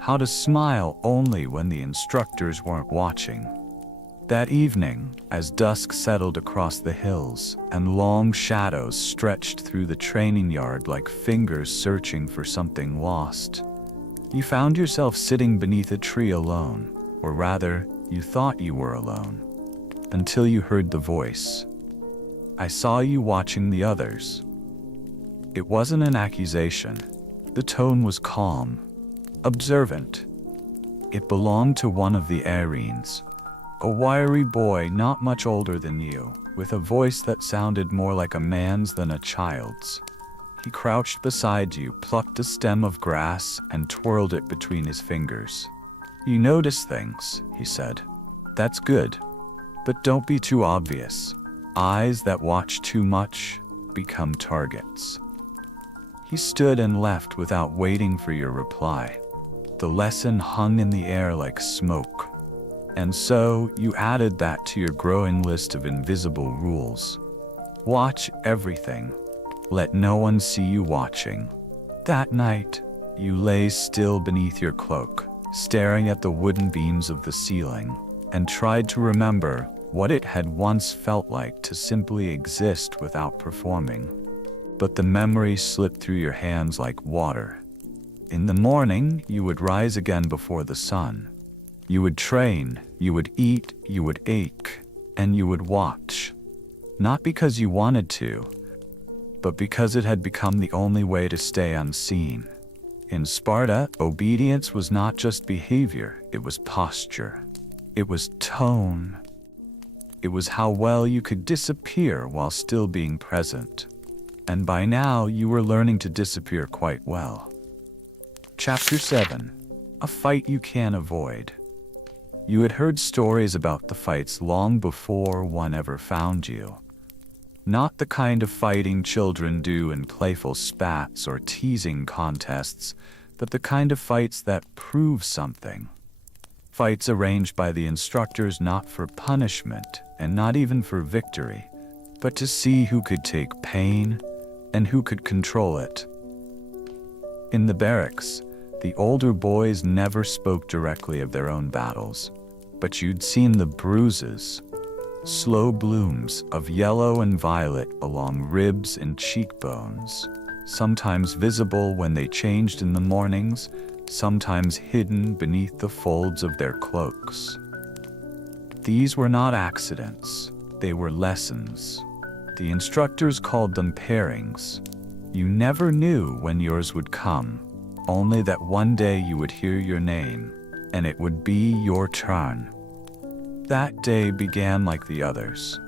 how to smile only when the instructors weren't watching. That evening, as dusk settled across the hills and long shadows stretched through the training yard like fingers searching for something lost, you found yourself sitting beneath a tree alone, or rather, you thought you were alone, until you heard the voice. I saw you watching the others. It wasn't an accusation. The tone was calm, observant. It belonged to one of the Arenes, a wiry boy not much older than you, with a voice that sounded more like a man's than a child's. He crouched beside you, plucked a stem of grass, and twirled it between his fingers. "You notice things," he said. "That's good. But don't be too obvious. Eyes that watch too much become targets." He stood and left without waiting for your reply. The lesson hung in the air like smoke. And so you added that to your growing list of invisible rules. Watch everything. Let no one see you watching. That night, you lay still beneath your cloak, staring at the wooden beams of the ceiling, and tried to remember what it had once felt like to simply exist without performing. But the memory slipped through your hands like water. In the morning, you would rise again before the sun. You would train, you would eat, you would ache, and you would watch. Not because you wanted to, but because it had become the only way to stay unseen. In Sparta, obedience was not just behavior, it was posture. It was tone. It was how well you could disappear while still being present. And by now, you were learning to disappear quite well. Chapter 7. A fight you can't avoid. You had heard stories about the fights long before one ever found you. Not the kind of fighting children do in playful spats or teasing contests, but the kind of fights that prove something. Fights arranged by the instructors not for punishment and not even for victory, but to see who could take pain and who could control it. In the barracks, the older boys never spoke directly of their own battles, but you'd seen the bruises, slow blooms of yellow and violet along ribs and cheekbones, sometimes visible when they changed in the mornings, sometimes hidden beneath the folds of their cloaks. These were not accidents, they were lessons. The instructors called them pairings. You never knew when yours would come, only that one day you would hear your name, and it would be your turn. That day began like the others.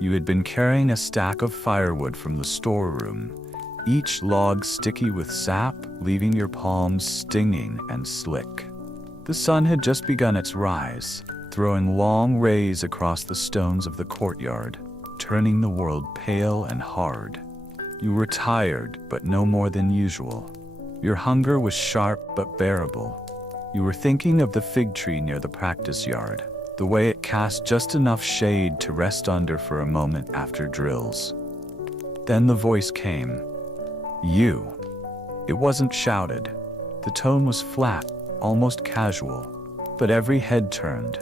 You had been carrying a stack of firewood from the storeroom, each log sticky with sap, leaving your palms stinging and slick. The sun had just begun its rise, throwing long rays across the stones of the courtyard, turning the world pale and hard. You were tired, but no more than usual. Your hunger was sharp but bearable. You were thinking of the fig tree near the practice yard, the way it cast just enough shade to rest under for a moment after drills. Then the voice came. You. It wasn't shouted. The tone was flat, almost casual, but every head turned.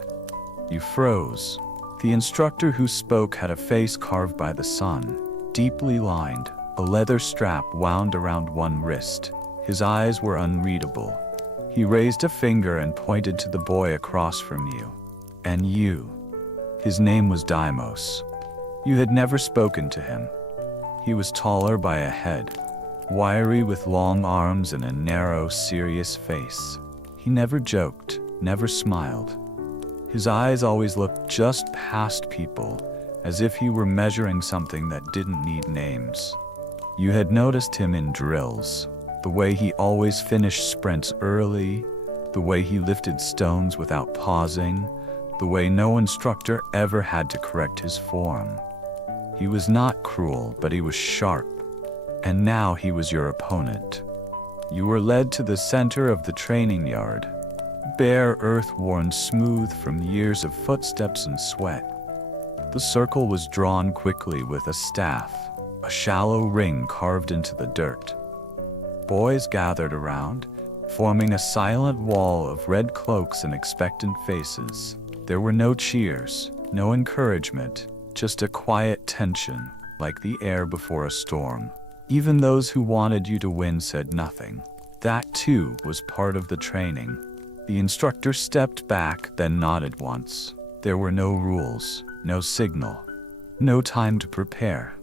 You froze. The instructor who spoke had a face carved by the sun, deeply lined, a leather strap wound around one wrist. His eyes were unreadable. He raised a finger and pointed to the boy across from you. And you. His name was Deimos. You had never spoken to him. He was taller by a head, wiry with long arms and a narrow, serious face. He never joked, never smiled. His eyes always looked just past people, as if he were measuring something that didn't need names. You had noticed him in drills, the way he always finished sprints early, the way he lifted stones without pausing, the way no instructor ever had to correct his form. He was not cruel, but he was sharp, and now he was your opponent. You were led to the center of the training yard, bare earth worn smooth from years of footsteps and sweat. The circle was drawn quickly with a staff, a shallow ring carved into the dirt. Boys gathered around, forming a silent wall of red cloaks and expectant faces. There were no cheers, no encouragement, just a quiet tension, like the air before a storm. Even those who wanted you to win said nothing. That, too, was part of the training. The instructor stepped back, then nodded once. There were no rules, no signal, no time to prepare.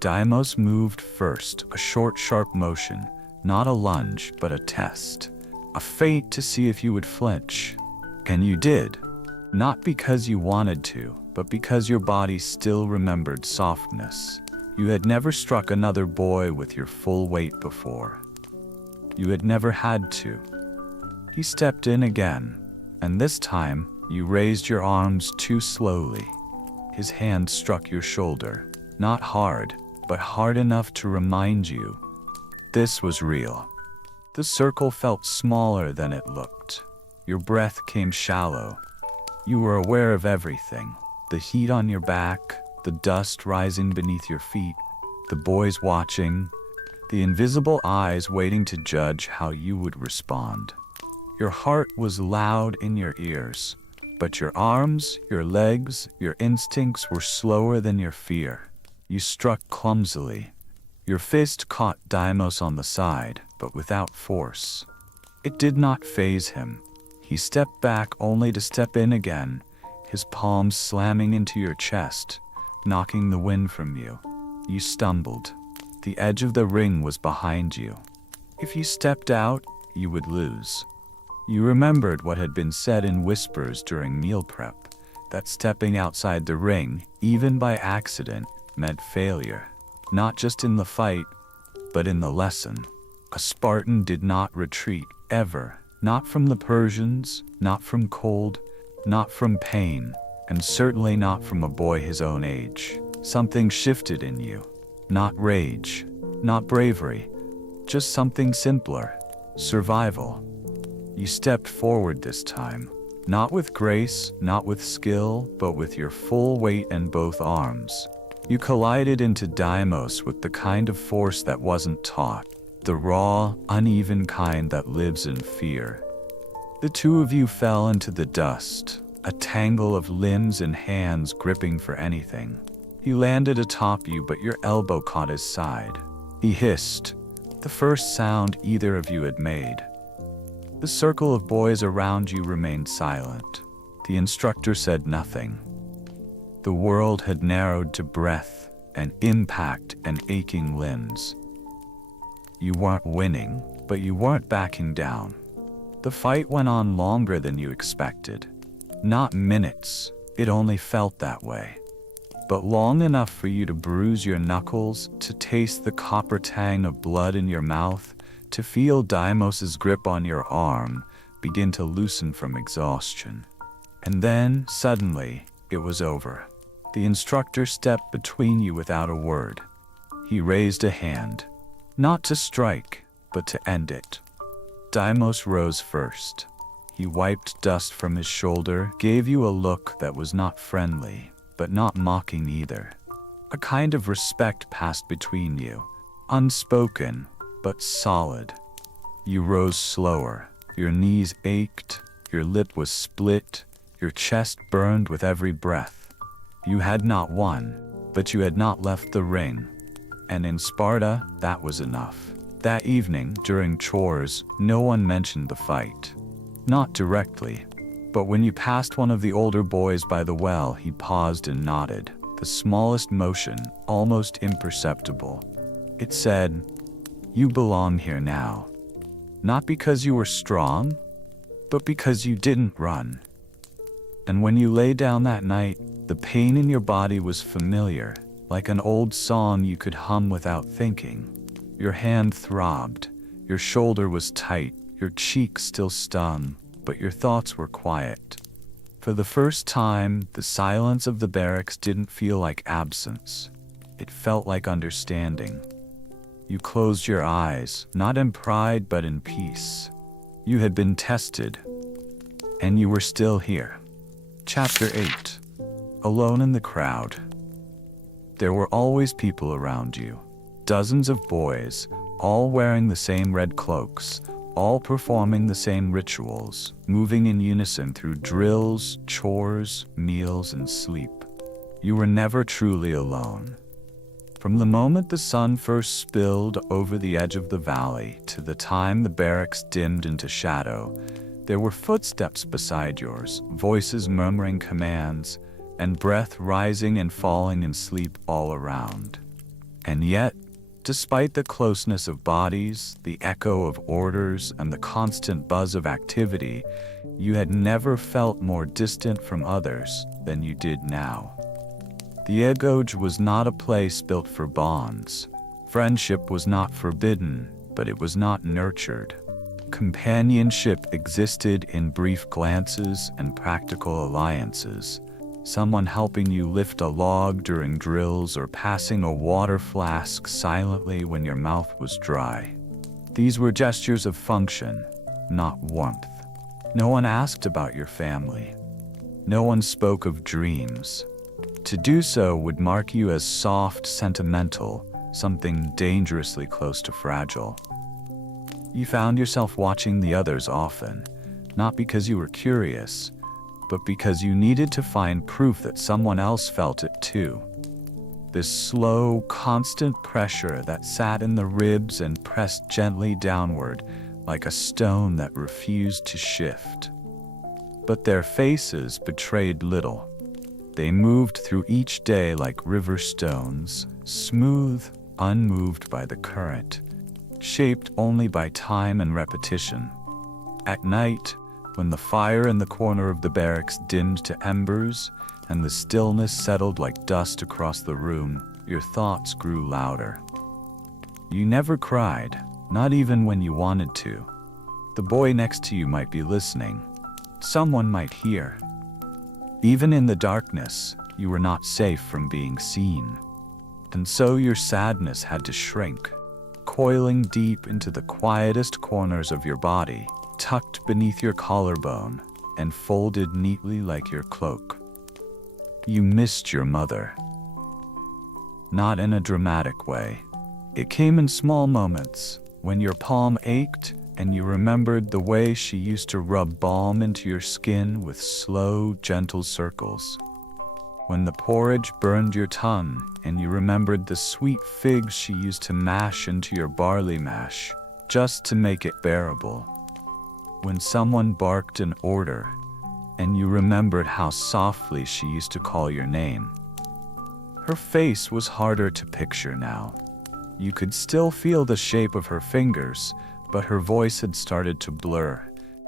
Deimos moved first, a short, sharp motion, not a lunge, but a test. A feint to see if you would flinch. And you did. Not because you wanted to, but because your body still remembered softness. You had never struck another boy with your full weight before. You had never had to. He stepped in again, and this time you raised your arms too slowly. His hand struck your shoulder, not hard, but hard enough to remind you this was real. The circle felt smaller than it looked. Your breath came shallow. You were aware of everything. The heat on your back, the dust rising beneath your feet, the boys watching, the invisible eyes waiting to judge how you would respond. Your heart was loud in your ears, but your arms, your legs, your instincts were slower than your fear. You struck clumsily. Your fist caught Deimos on the side, but without force. It did not faze him. He stepped back only to step in again, his palms slamming into your chest, knocking the wind from you. You stumbled. The edge of the ring was behind you. If you stepped out, you would lose. You remembered what had been said in whispers during meal prep, that stepping outside the ring, even by accident, meant failure. Not just in the fight, but in the lesson. A Spartan did not retreat, ever. Not from the Persians, not from cold, not from pain, and certainly not from a boy his own age. Something shifted in you. Not rage, not bravery, just something simpler. Survival. You stepped forward this time. Not with grace, not with skill, but with your full weight and both arms. You collided into Deimos with the kind of force that wasn't taught, the raw, uneven kind that lives in fear. The two of you fell into the dust, a tangle of limbs and hands gripping for anything. He landed atop you, but your elbow caught his side. He hissed, the first sound either of you had made. The circle of boys around you remained silent. The instructor said nothing. The world had narrowed to breath and impact and aching limbs. You weren't winning, but you weren't backing down. The fight went on longer than you expected. Not minutes, it only felt that way. But long enough for you to bruise your knuckles, to taste the copper tang of blood in your mouth, to feel Deimos's grip on your arm begin to loosen from exhaustion. And then, suddenly, it was over. The instructor stepped between you without a word. He raised a hand, not to strike, but to end it. Deimos rose first. He wiped dust from his shoulder, gave you a look that was not friendly, but not mocking either. A kind of respect passed between you, unspoken, but solid. You rose slower. Your knees ached, your lip was split, your chest burned with every breath. You had not won, but you had not left the ring. And in Sparta, that was enough. That evening, during chores, no one mentioned the fight. Not directly, but when you passed one of the older boys by the well, he paused and nodded, the smallest motion, almost imperceptible. It said, "You belong here now." Not because you were strong, but because you didn't run. And when you lay down that night, the pain in your body was familiar, like an old song you could hum without thinking. Your hand throbbed, your shoulder was tight, your cheek still stung, but your thoughts were quiet. For the first time, the silence of the barracks didn't feel like absence. It felt like understanding. You closed your eyes, not in pride but in peace. You had been tested, and you were still here. Chapter 8. Alone in the crowd. There were always people around you. Dozens of boys, all wearing the same red cloaks, all performing the same rituals, moving in unison through drills, chores, meals, and sleep. You were never truly alone. From the moment the sun first spilled over the edge of the valley to the time the barracks dimmed into shadow, there were footsteps beside yours, voices murmuring commands, and breath rising and falling in sleep all around. And yet, despite the closeness of bodies, the echo of orders, and the constant buzz of activity, you had never felt more distant from others than you did now. The Egoge was not a place built for bonds. Friendship was not forbidden, but it was not nurtured. Companionship existed in brief glances and practical alliances. Someone helping you lift a log during drills or passing a water flask silently when your mouth was dry. These were gestures of function, not warmth. No one asked about your family. No one spoke of dreams. To do so would mark you as soft, sentimental, something dangerously close to fragile. You found yourself watching the others often, not because you were curious, but because you needed to find proof that someone else felt it too. This slow, constant pressure that sat in the ribs and pressed gently downward like a stone that refused to shift. But their faces betrayed little. They moved through each day like river stones, smooth, unmoved by the current, shaped only by time and repetition. At night, when the fire in the corner of the barracks dimmed to embers and the stillness settled like dust across the room, your thoughts grew louder. You never cried, not even when you wanted to. The boy next to you might be listening. Someone might hear. Even in the darkness, you were not safe from being seen. And so your sadness had to shrink, coiling deep into the quietest corners of your body, tucked beneath your collarbone and folded neatly like your cloak. You missed your mother. Not in a dramatic way. It came in small moments, when your palm ached and you remembered the way she used to rub balm into your skin with slow, gentle circles. When the porridge burned your tongue and you remembered the sweet figs she used to mash into your barley mash, just to make it bearable. When someone barked an order and you remembered how softly she used to call your name. Her face was harder to picture now. You could still feel the shape of her fingers, but her voice had started to blur,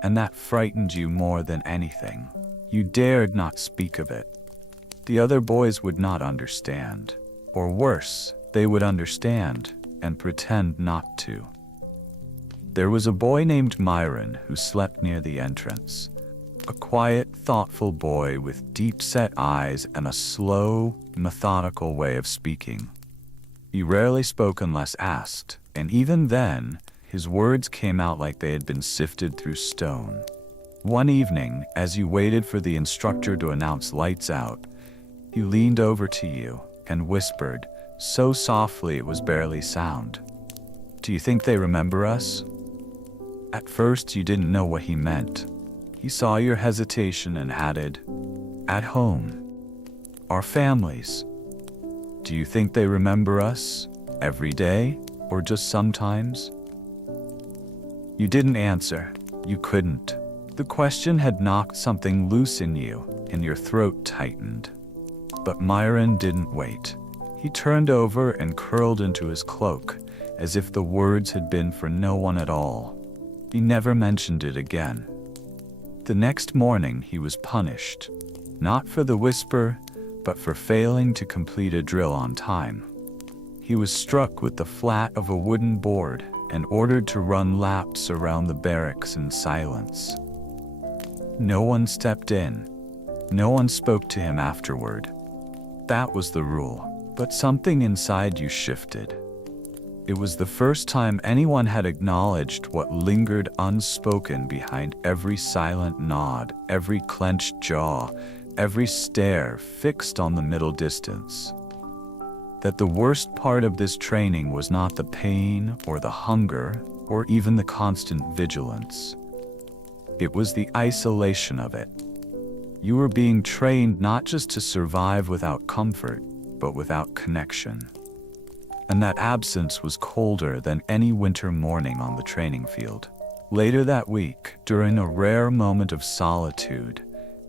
and that frightened you more than anything. You dared not speak of it. The other boys would not understand. Or worse, they would understand and pretend not to. There was a boy named Myron who slept near the entrance. A quiet, thoughtful boy with deep-set eyes and a slow, methodical way of speaking. He rarely spoke unless asked, and even then, his words came out like they had been sifted through stone. One evening, as you waited for the instructor to announce lights out, he leaned over to you and whispered, so softly it was barely sound, "Do you think they remember us?" At first, you didn't know what he meant. He saw your hesitation and added, "At home. Our families. Do you think they remember us? Every day? Or just sometimes?" You didn't answer. You couldn't. The question had knocked something loose in you, and your throat tightened. But Myron didn't wait. He turned over and curled into his cloak, as if the words had been for no one at all. He never mentioned it again. The next morning he was punished, not for the whisper, but for failing to complete a drill on time. He was struck with the flat of a wooden board and ordered to run laps around the barracks in silence. No one stepped in. No one spoke to him afterward. That was the rule, but something inside you shifted. It was the first time anyone had acknowledged what lingered unspoken behind every silent nod, every clenched jaw, every stare fixed on the middle distance. That the worst part of this training was not the pain or the hunger or even the constant vigilance. It was the isolation of it. You were being trained not just to survive without comfort, but without connection. And that absence was colder than any winter morning on the training field. Later that week, during a rare moment of solitude,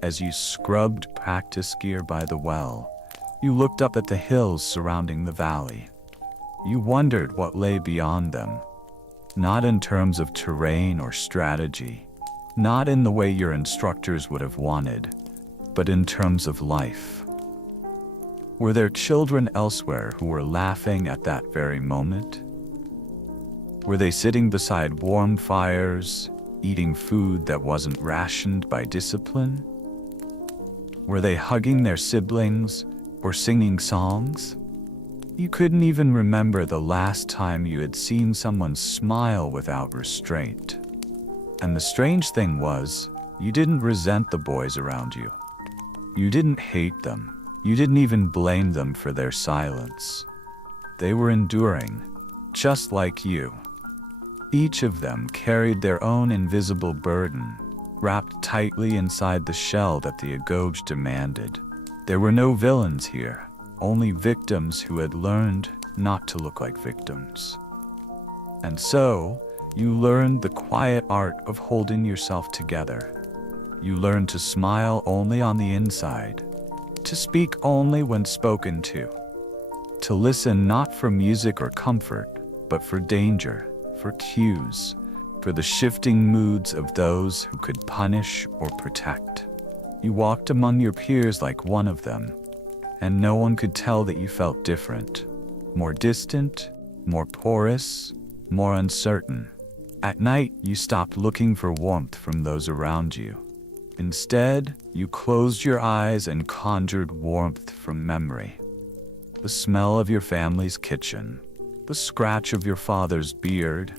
as you scrubbed practice gear by the well, you looked up at the hills surrounding the valley. You wondered what lay beyond them, not in terms of terrain or strategy, not in the way your instructors would have wanted, but in terms of life. Were there children elsewhere who were laughing at that very moment? Were they sitting beside warm fires, eating food that wasn't rationed by discipline? Were they hugging their siblings or singing songs? You couldn't even remember the last time you had seen someone smile without restraint. And the strange thing was, you didn't resent the boys around you. You didn't hate them. You didn't even blame them for their silence. They were enduring, just like you. Each of them carried their own invisible burden, wrapped tightly inside the shell that the Agobes demanded. There were no villains here, only victims who had learned not to look like victims. And so, you learned the quiet art of holding yourself together. You learned to smile only on the inside, to speak only when spoken to listen not for music or comfort, but for danger, for cues, for the shifting moods of those who could punish or protect. You walked among your peers like one of them, and no one could tell that you felt different, more distant, more porous, more uncertain. At night, you stopped looking for warmth from those around you. Instead, you closed your eyes and conjured warmth from memory. The smell of your family's kitchen, the scratch of your father's beard,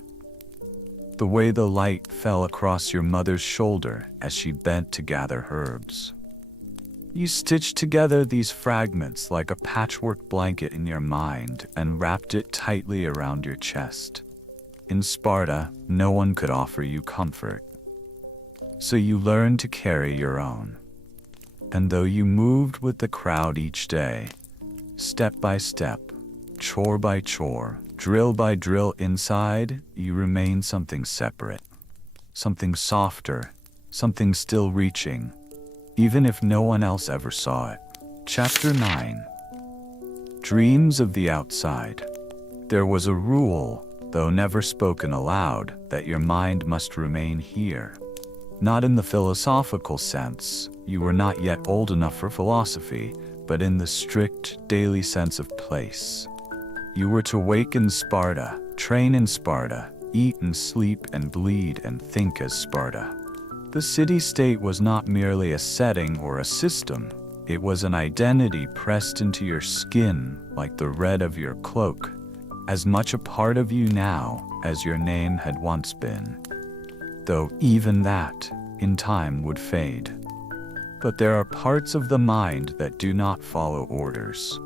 the way the light fell across your mother's shoulder as she bent to gather herbs. You stitched together these fragments like a patchwork blanket in your mind and wrapped it tightly around your chest. In Sparta, no one could offer you comfort. So you learned to carry your own. And though you moved with the crowd each day, step by step, chore by chore, drill by drill inside, you remained something separate, something softer, something still reaching, even if no one else ever saw it. Chapter 9. Dreams of the Outside. There was a rule, though never spoken aloud, that your mind must remain here. Not in the philosophical sense, you were not yet old enough for philosophy, but in the strict, daily sense of place. You were to wake in Sparta, train in Sparta, eat and sleep and bleed and think as Sparta. The city-state was not merely a setting or a system, it was an identity pressed into your skin like the red of your cloak, as much a part of you now as your name had once been. Though even that, in time, would fade. But there are parts of the mind that do not follow orders.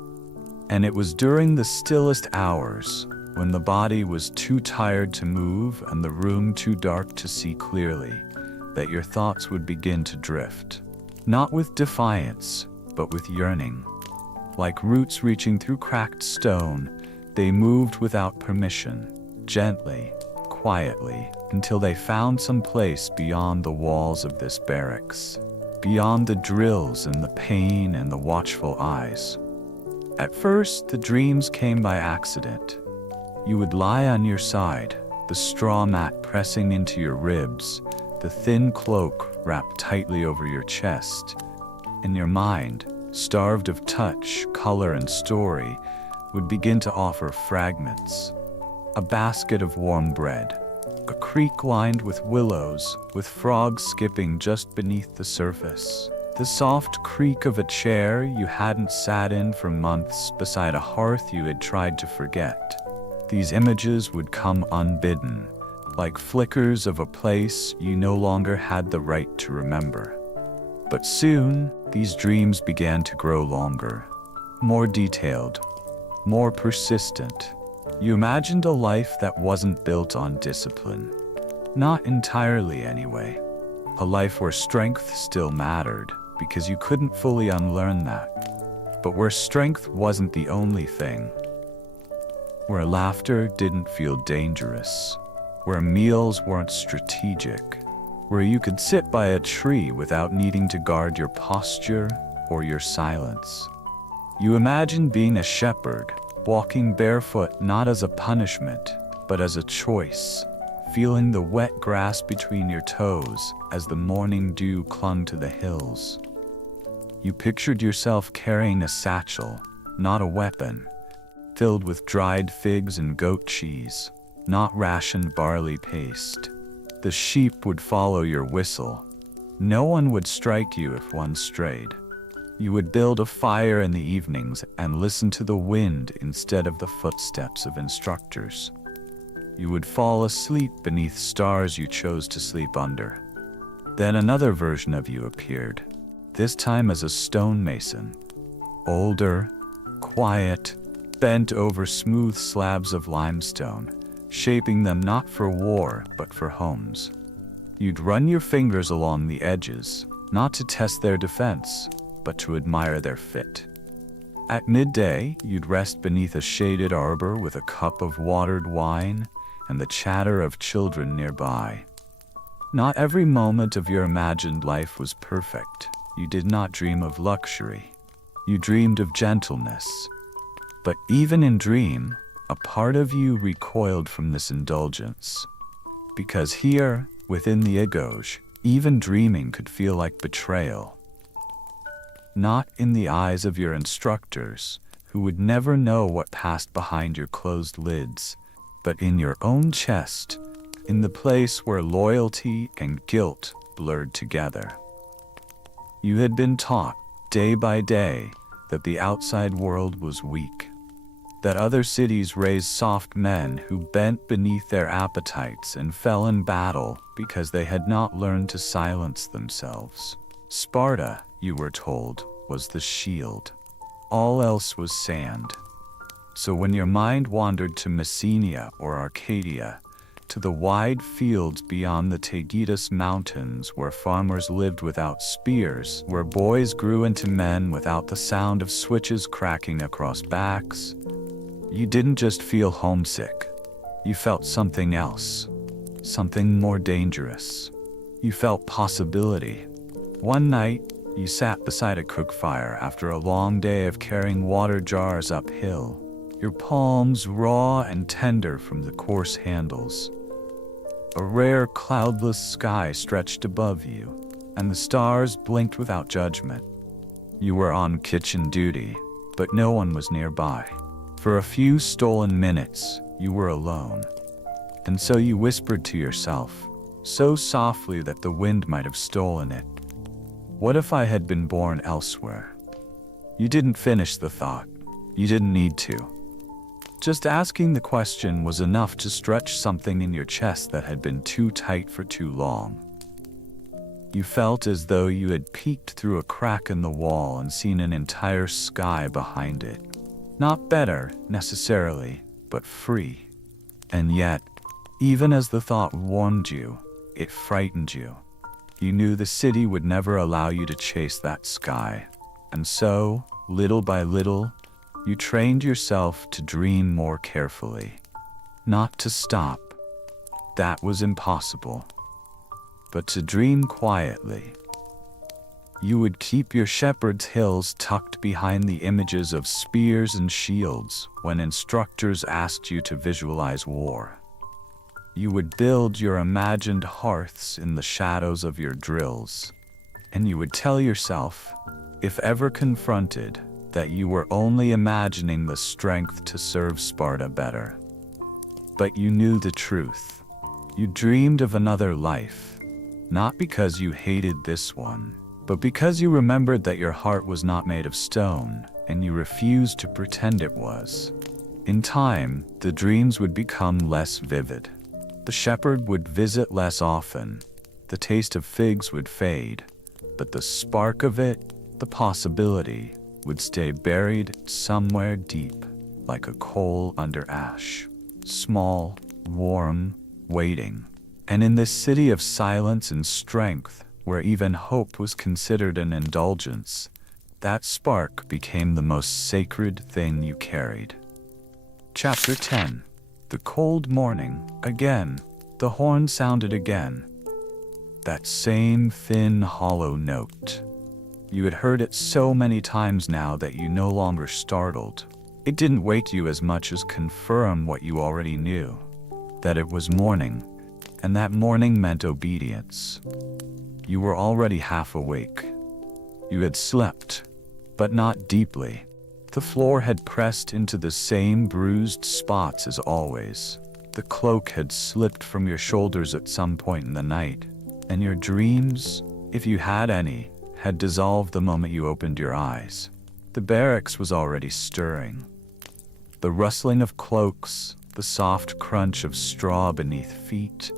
And it was during the stillest hours, when the body was too tired to move and the room too dark to see clearly, that your thoughts would begin to drift. Not with defiance, but with yearning. Like roots reaching through cracked stone, they moved without permission, gently, quietly, until they found some place beyond the walls of this barracks, beyond the drills and the pain and the watchful eyes. At first, the dreams came by accident. You would lie on your side, the straw mat pressing into your ribs, the thin cloak wrapped tightly over your chest, and your mind, starved of touch, color, and story, would begin to offer fragments. A basket of warm bread, a creek lined with willows, with frogs skipping just beneath the surface. The soft creak of a chair you hadn't sat in for months beside a hearth you had tried to forget. These images would come unbidden, like flickers of a place you no longer had the right to remember. But soon, these dreams began to grow longer, more detailed, more persistent. You imagined a life that wasn't built on discipline. Not entirely, anyway. A life where strength still mattered, because you couldn't fully unlearn that. But where strength wasn't the only thing. Where laughter didn't feel dangerous. Where meals weren't strategic. Where you could sit by a tree without needing to guard your posture or your silence. You imagined being a shepherd, walking barefoot not as a punishment, but as a choice, feeling the wet grass between your toes as the morning dew clung to the hills. You pictured yourself carrying a satchel, not a weapon, filled with dried figs and goat cheese, not rationed barley paste. The sheep would follow your whistle. No one would strike you if one strayed. You would build a fire in the evenings and listen to the wind instead of the footsteps of instructors. You would fall asleep beneath stars you chose to sleep under. Then another version of you appeared, this time as a stonemason. Older, quiet, bent over smooth slabs of limestone, shaping them not for war but for homes. You'd run your fingers along the edges, not to test their defense, but to admire their fit. At midday, you'd rest beneath a shaded arbor with a cup of watered wine and the chatter of children nearby. Not every moment of your imagined life was perfect. You did not dream of luxury. You dreamed of gentleness. But even in dream, a part of you recoiled from this indulgence. Because here, within the Igoj, even dreaming could feel like betrayal. Not in the eyes of your instructors, who would never know what passed behind your closed lids, but in your own chest, in the place where loyalty and guilt blurred together. You had been taught, day by day, that the outside world was weak, that other cities raised soft men who bent beneath their appetites and fell in battle because they had not learned to silence themselves. Sparta, you were told, was the shield. All else was sand. So when your mind wandered to Messenia or Arcadia, to the wide fields beyond the Taygetus mountains where farmers lived without spears, where boys grew into men without the sound of switches cracking across backs, you didn't just feel homesick. You felt something else, something more dangerous. You felt possibility. One night, you sat beside a cook fire after a long day of carrying water jars uphill, your palms raw and tender from the coarse handles. A rare cloudless sky stretched above you, and the stars blinked without judgment. You were on kitchen duty, but no one was nearby. For a few stolen minutes, you were alone. And so you whispered to yourself, so softly that the wind might have stolen it. What if I had been born elsewhere? You didn't finish the thought. You didn't need to. Just asking the question was enough to stretch something in your chest that had been too tight for too long. You felt as though you had peeked through a crack in the wall and seen an entire sky behind it. Not better, necessarily, but free. And yet, even as the thought warmed you, it frightened you. You knew the city would never allow you to chase that sky. And so, little by little, you trained yourself to dream more carefully. Not to stop. That was impossible. But to dream quietly. You would keep your shepherd's hills tucked behind the images of spears and shields when instructors asked you to visualize war. You would build your imagined hearths in the shadows of your drills, and you would tell yourself, if ever confronted, that you were only imagining the strength to serve Sparta better. But you knew the truth. You dreamed of another life, not because you hated this one, but because you remembered that your heart was not made of stone, and you refused to pretend it was. In time, the dreams would become less vivid. The shepherd would visit less often. The taste of figs would fade, but the spark of it, the possibility, would stay buried somewhere deep, like a coal under ash. Small, warm, waiting. And in this city of silence and strength, where even hope was considered an indulgence, that spark became the most sacred thing you carried. Chapter 10. The cold morning, again. The horn sounded again. That same thin, hollow note. You had heard it so many times now that you no longer startled. It didn't wake you as much as confirm what you already knew. That it was morning, and that morning meant obedience. You were already half awake. You had slept, but not deeply. The floor had pressed into the same bruised spots as always. The cloak had slipped from your shoulders at some point in the night, and your dreams, if you had any, had dissolved the moment you opened your eyes. The barracks was already stirring. The rustling of cloaks, the soft crunch of straw beneath feet,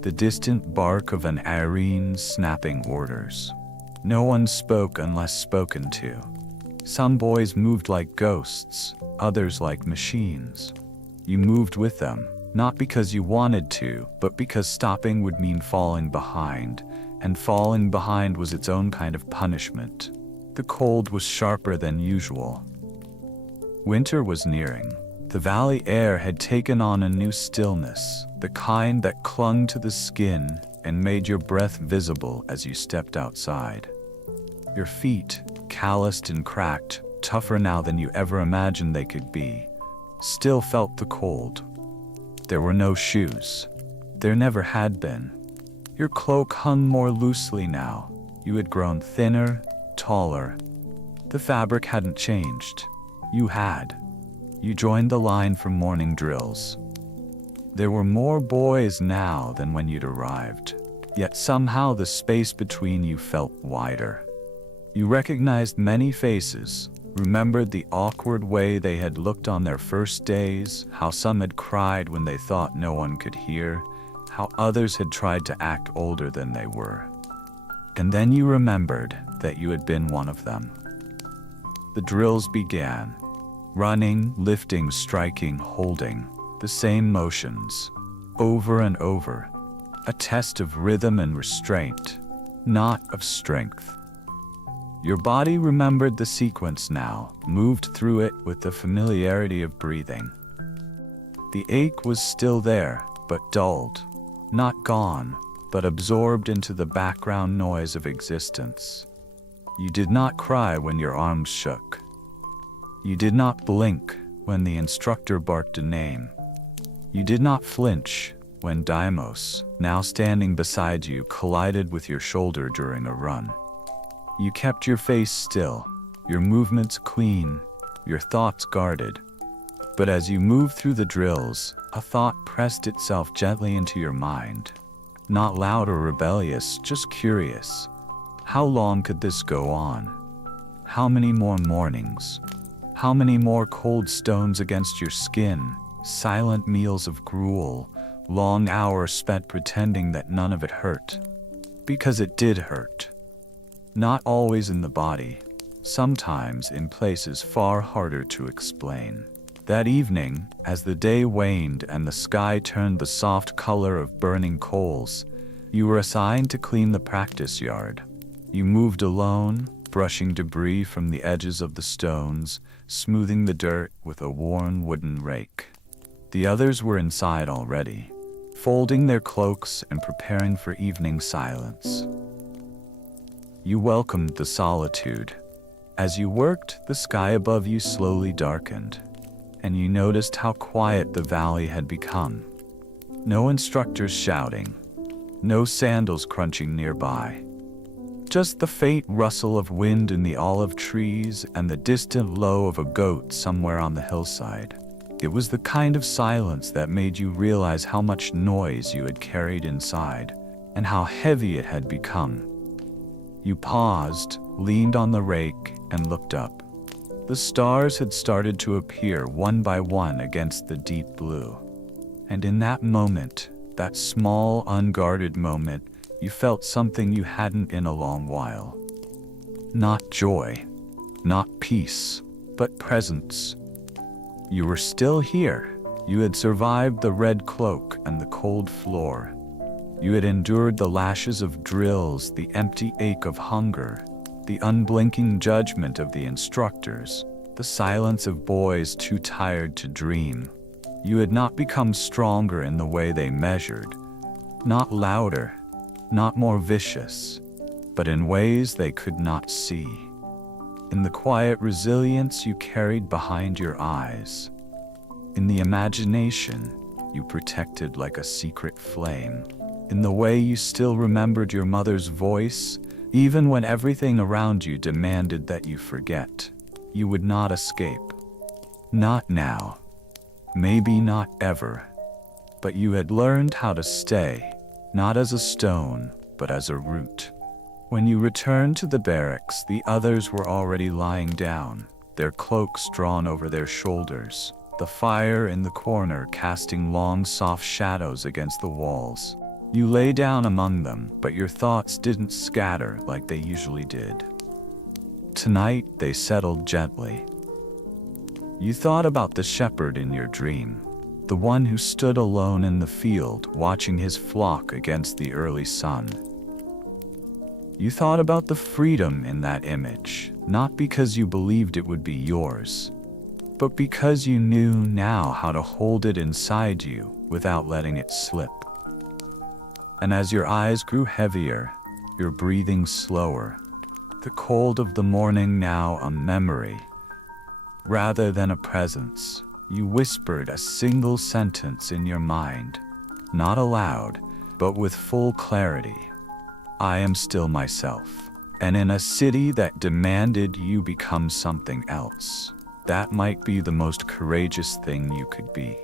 the distant bark of an Irene snapping orders. No one spoke unless spoken to. Some boys moved like ghosts, others like machines. You moved with them, not because you wanted to, but because stopping would mean falling behind, and falling behind was its own kind of punishment. The cold was sharper than usual. Winter was nearing. The valley air had taken on a new stillness, the kind that clung to the skin and made your breath visible as you stepped outside. Your feet, calloused and cracked, tougher now than you ever imagined they could be, still felt the cold. There were no shoes. There never had been. Your cloak hung more loosely now. You had grown thinner, taller. The fabric hadn't changed. You had. You joined the line from morning drills. There were more boys now than when you'd arrived, yet somehow the space between you felt wider. You recognized many faces, remembered the awkward way they had looked on their first days, how some had cried when they thought no one could hear, how others had tried to act older than they were. And then you remembered that you had been one of them. The drills began. Running, lifting, striking, holding, the same motions, over and over. A test of rhythm and restraint, not of strength. Your body remembered the sequence now, moved through it with the familiarity of breathing. The ache was still there, but dulled. Not gone, but absorbed into the background noise of existence. You did not cry when your arms shook. You did not blink when the instructor barked a name. You did not flinch when Deimos, now standing beside you, collided with your shoulder during a run. You kept your face still, your movements clean, your thoughts guarded. But as you moved through the drills, a thought pressed itself gently into your mind. Not loud or rebellious, just curious. How long could this go on? How many more mornings? How many more cold stones against your skin, silent meals of gruel, long hours spent pretending that none of it hurt? Because it did hurt. Not always in the body, sometimes in places far harder to explain. That evening, as the day waned and the sky turned the soft color of burning coals, you were assigned to clean the practice yard. You moved alone, brushing debris from the edges of the stones, smoothing the dirt with a worn wooden rake. The others were inside already, folding their cloaks and preparing for evening silence. You welcomed the solitude. As you worked, the sky above you slowly darkened, and you noticed how quiet the valley had become. No instructors shouting, no sandals crunching nearby. Just the faint rustle of wind in the olive trees and the distant low of a goat somewhere on the hillside. It was the kind of silence that made you realize how much noise you had carried inside, and how heavy it had become. You paused, leaned on the rake, and looked up. The stars had started to appear one by one against the deep blue. And in that moment, that small, unguarded moment, you felt something you hadn't in a long while. Not joy, not peace, but presence. You were still here. You had survived the red cloak and the cold floor. You had endured the lashes of drills, the empty ache of hunger, the unblinking judgment of the instructors, the silence of boys too tired to dream. You had not become stronger in the way they measured, not louder, not more vicious, but in ways they could not see. In the quiet resilience you carried behind your eyes. In the imagination you protected like a secret flame. In the way you still remembered your mother's voice, even when everything around you demanded that you forget. You would not escape. Not now. Maybe not ever. But you had learned how to stay, not as a stone, but as a root. When you returned to the barracks, the others were already lying down, their cloaks drawn over their shoulders, the fire in the corner casting long soft shadows against the walls. You lay down among them, but your thoughts didn't scatter like they usually did. Tonight they settled gently. You thought about the shepherd in your dream, the one who stood alone in the field watching his flock against the early sun. You thought about the freedom in that image, not because you believed it would be yours, but because you knew now how to hold it inside you without letting it slip. And as your eyes grew heavier, your breathing slower, the cold of the morning now a memory, rather than a presence, you whispered a single sentence in your mind, not aloud, but with full clarity. I am still myself. And in a city that demanded you become something else, that might be the most courageous thing you could be.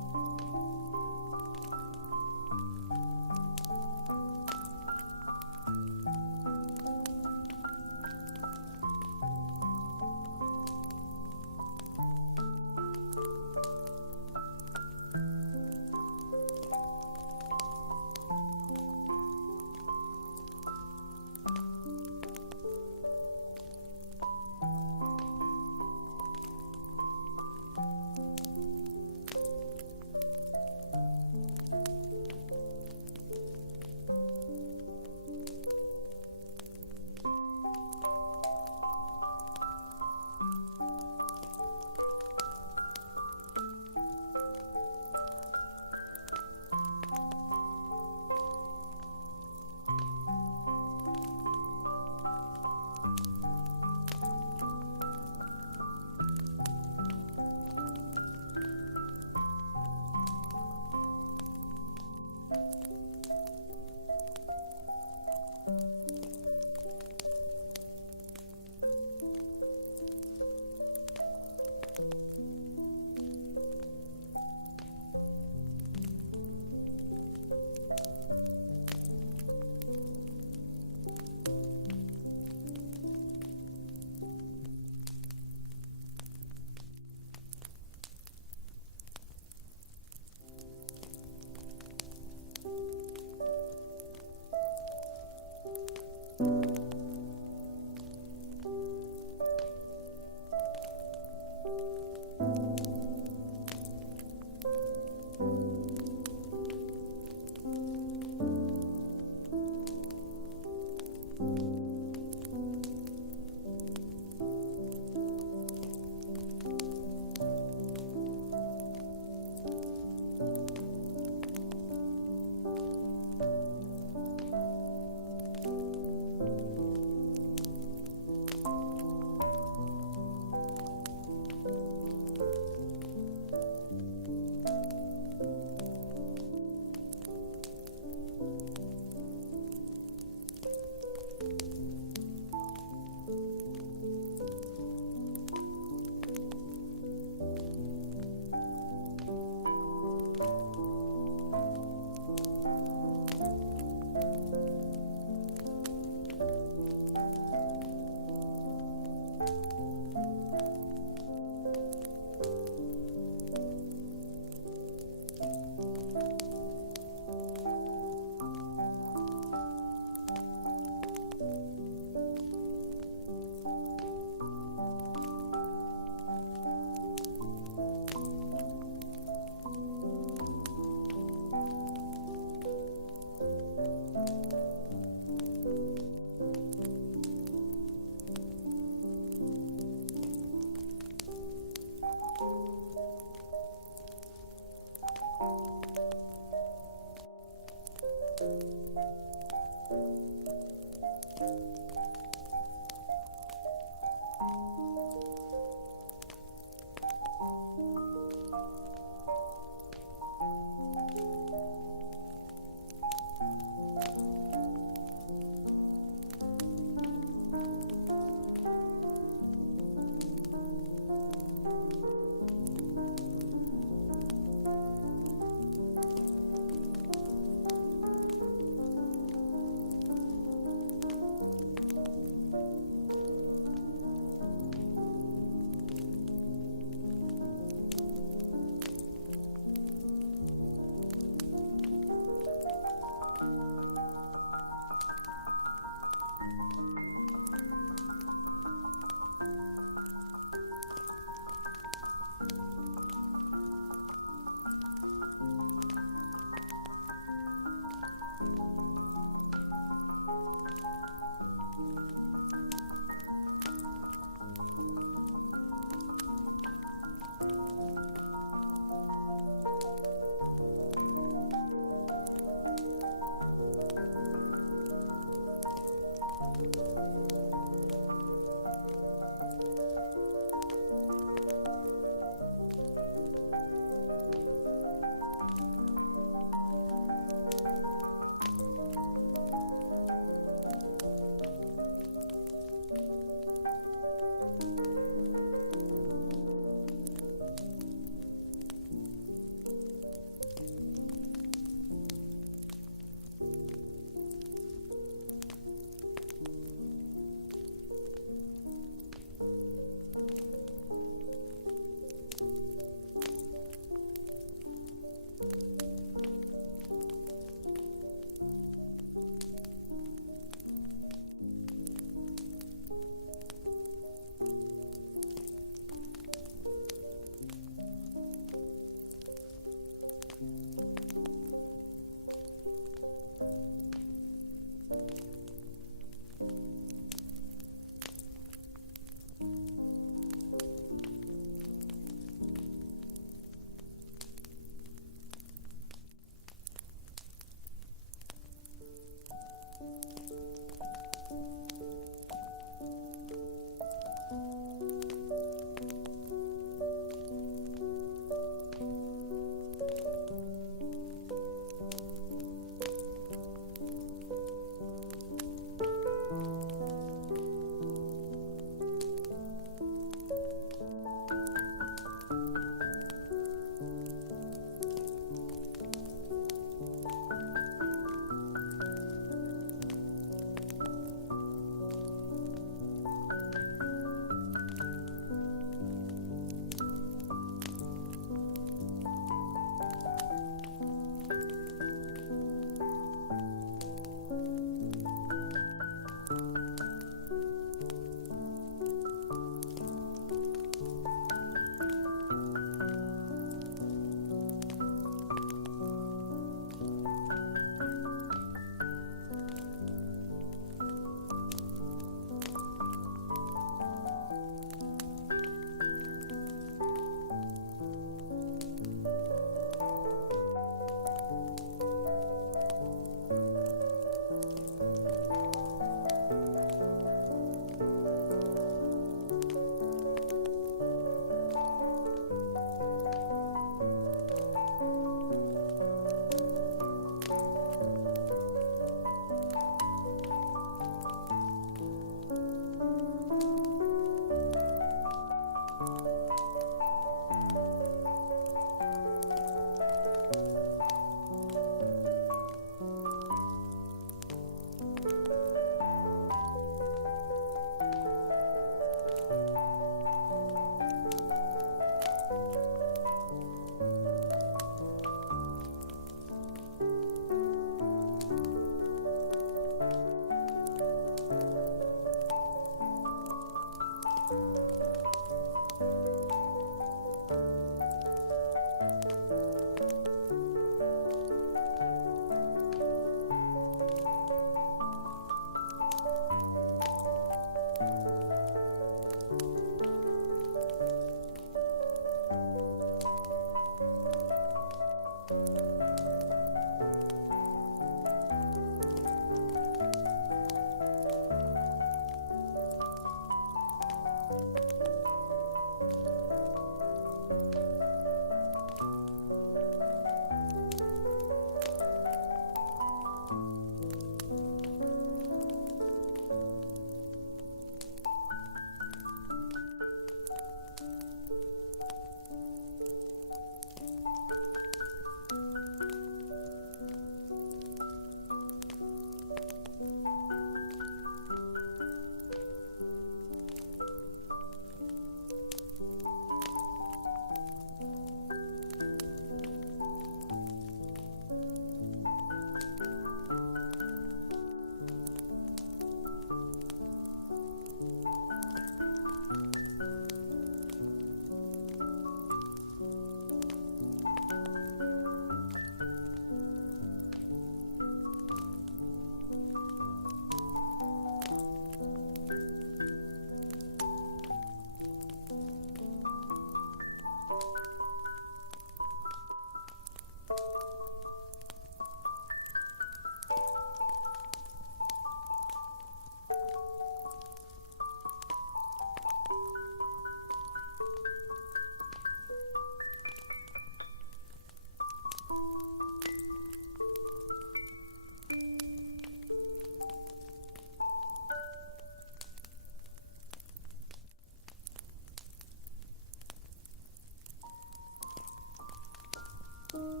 you.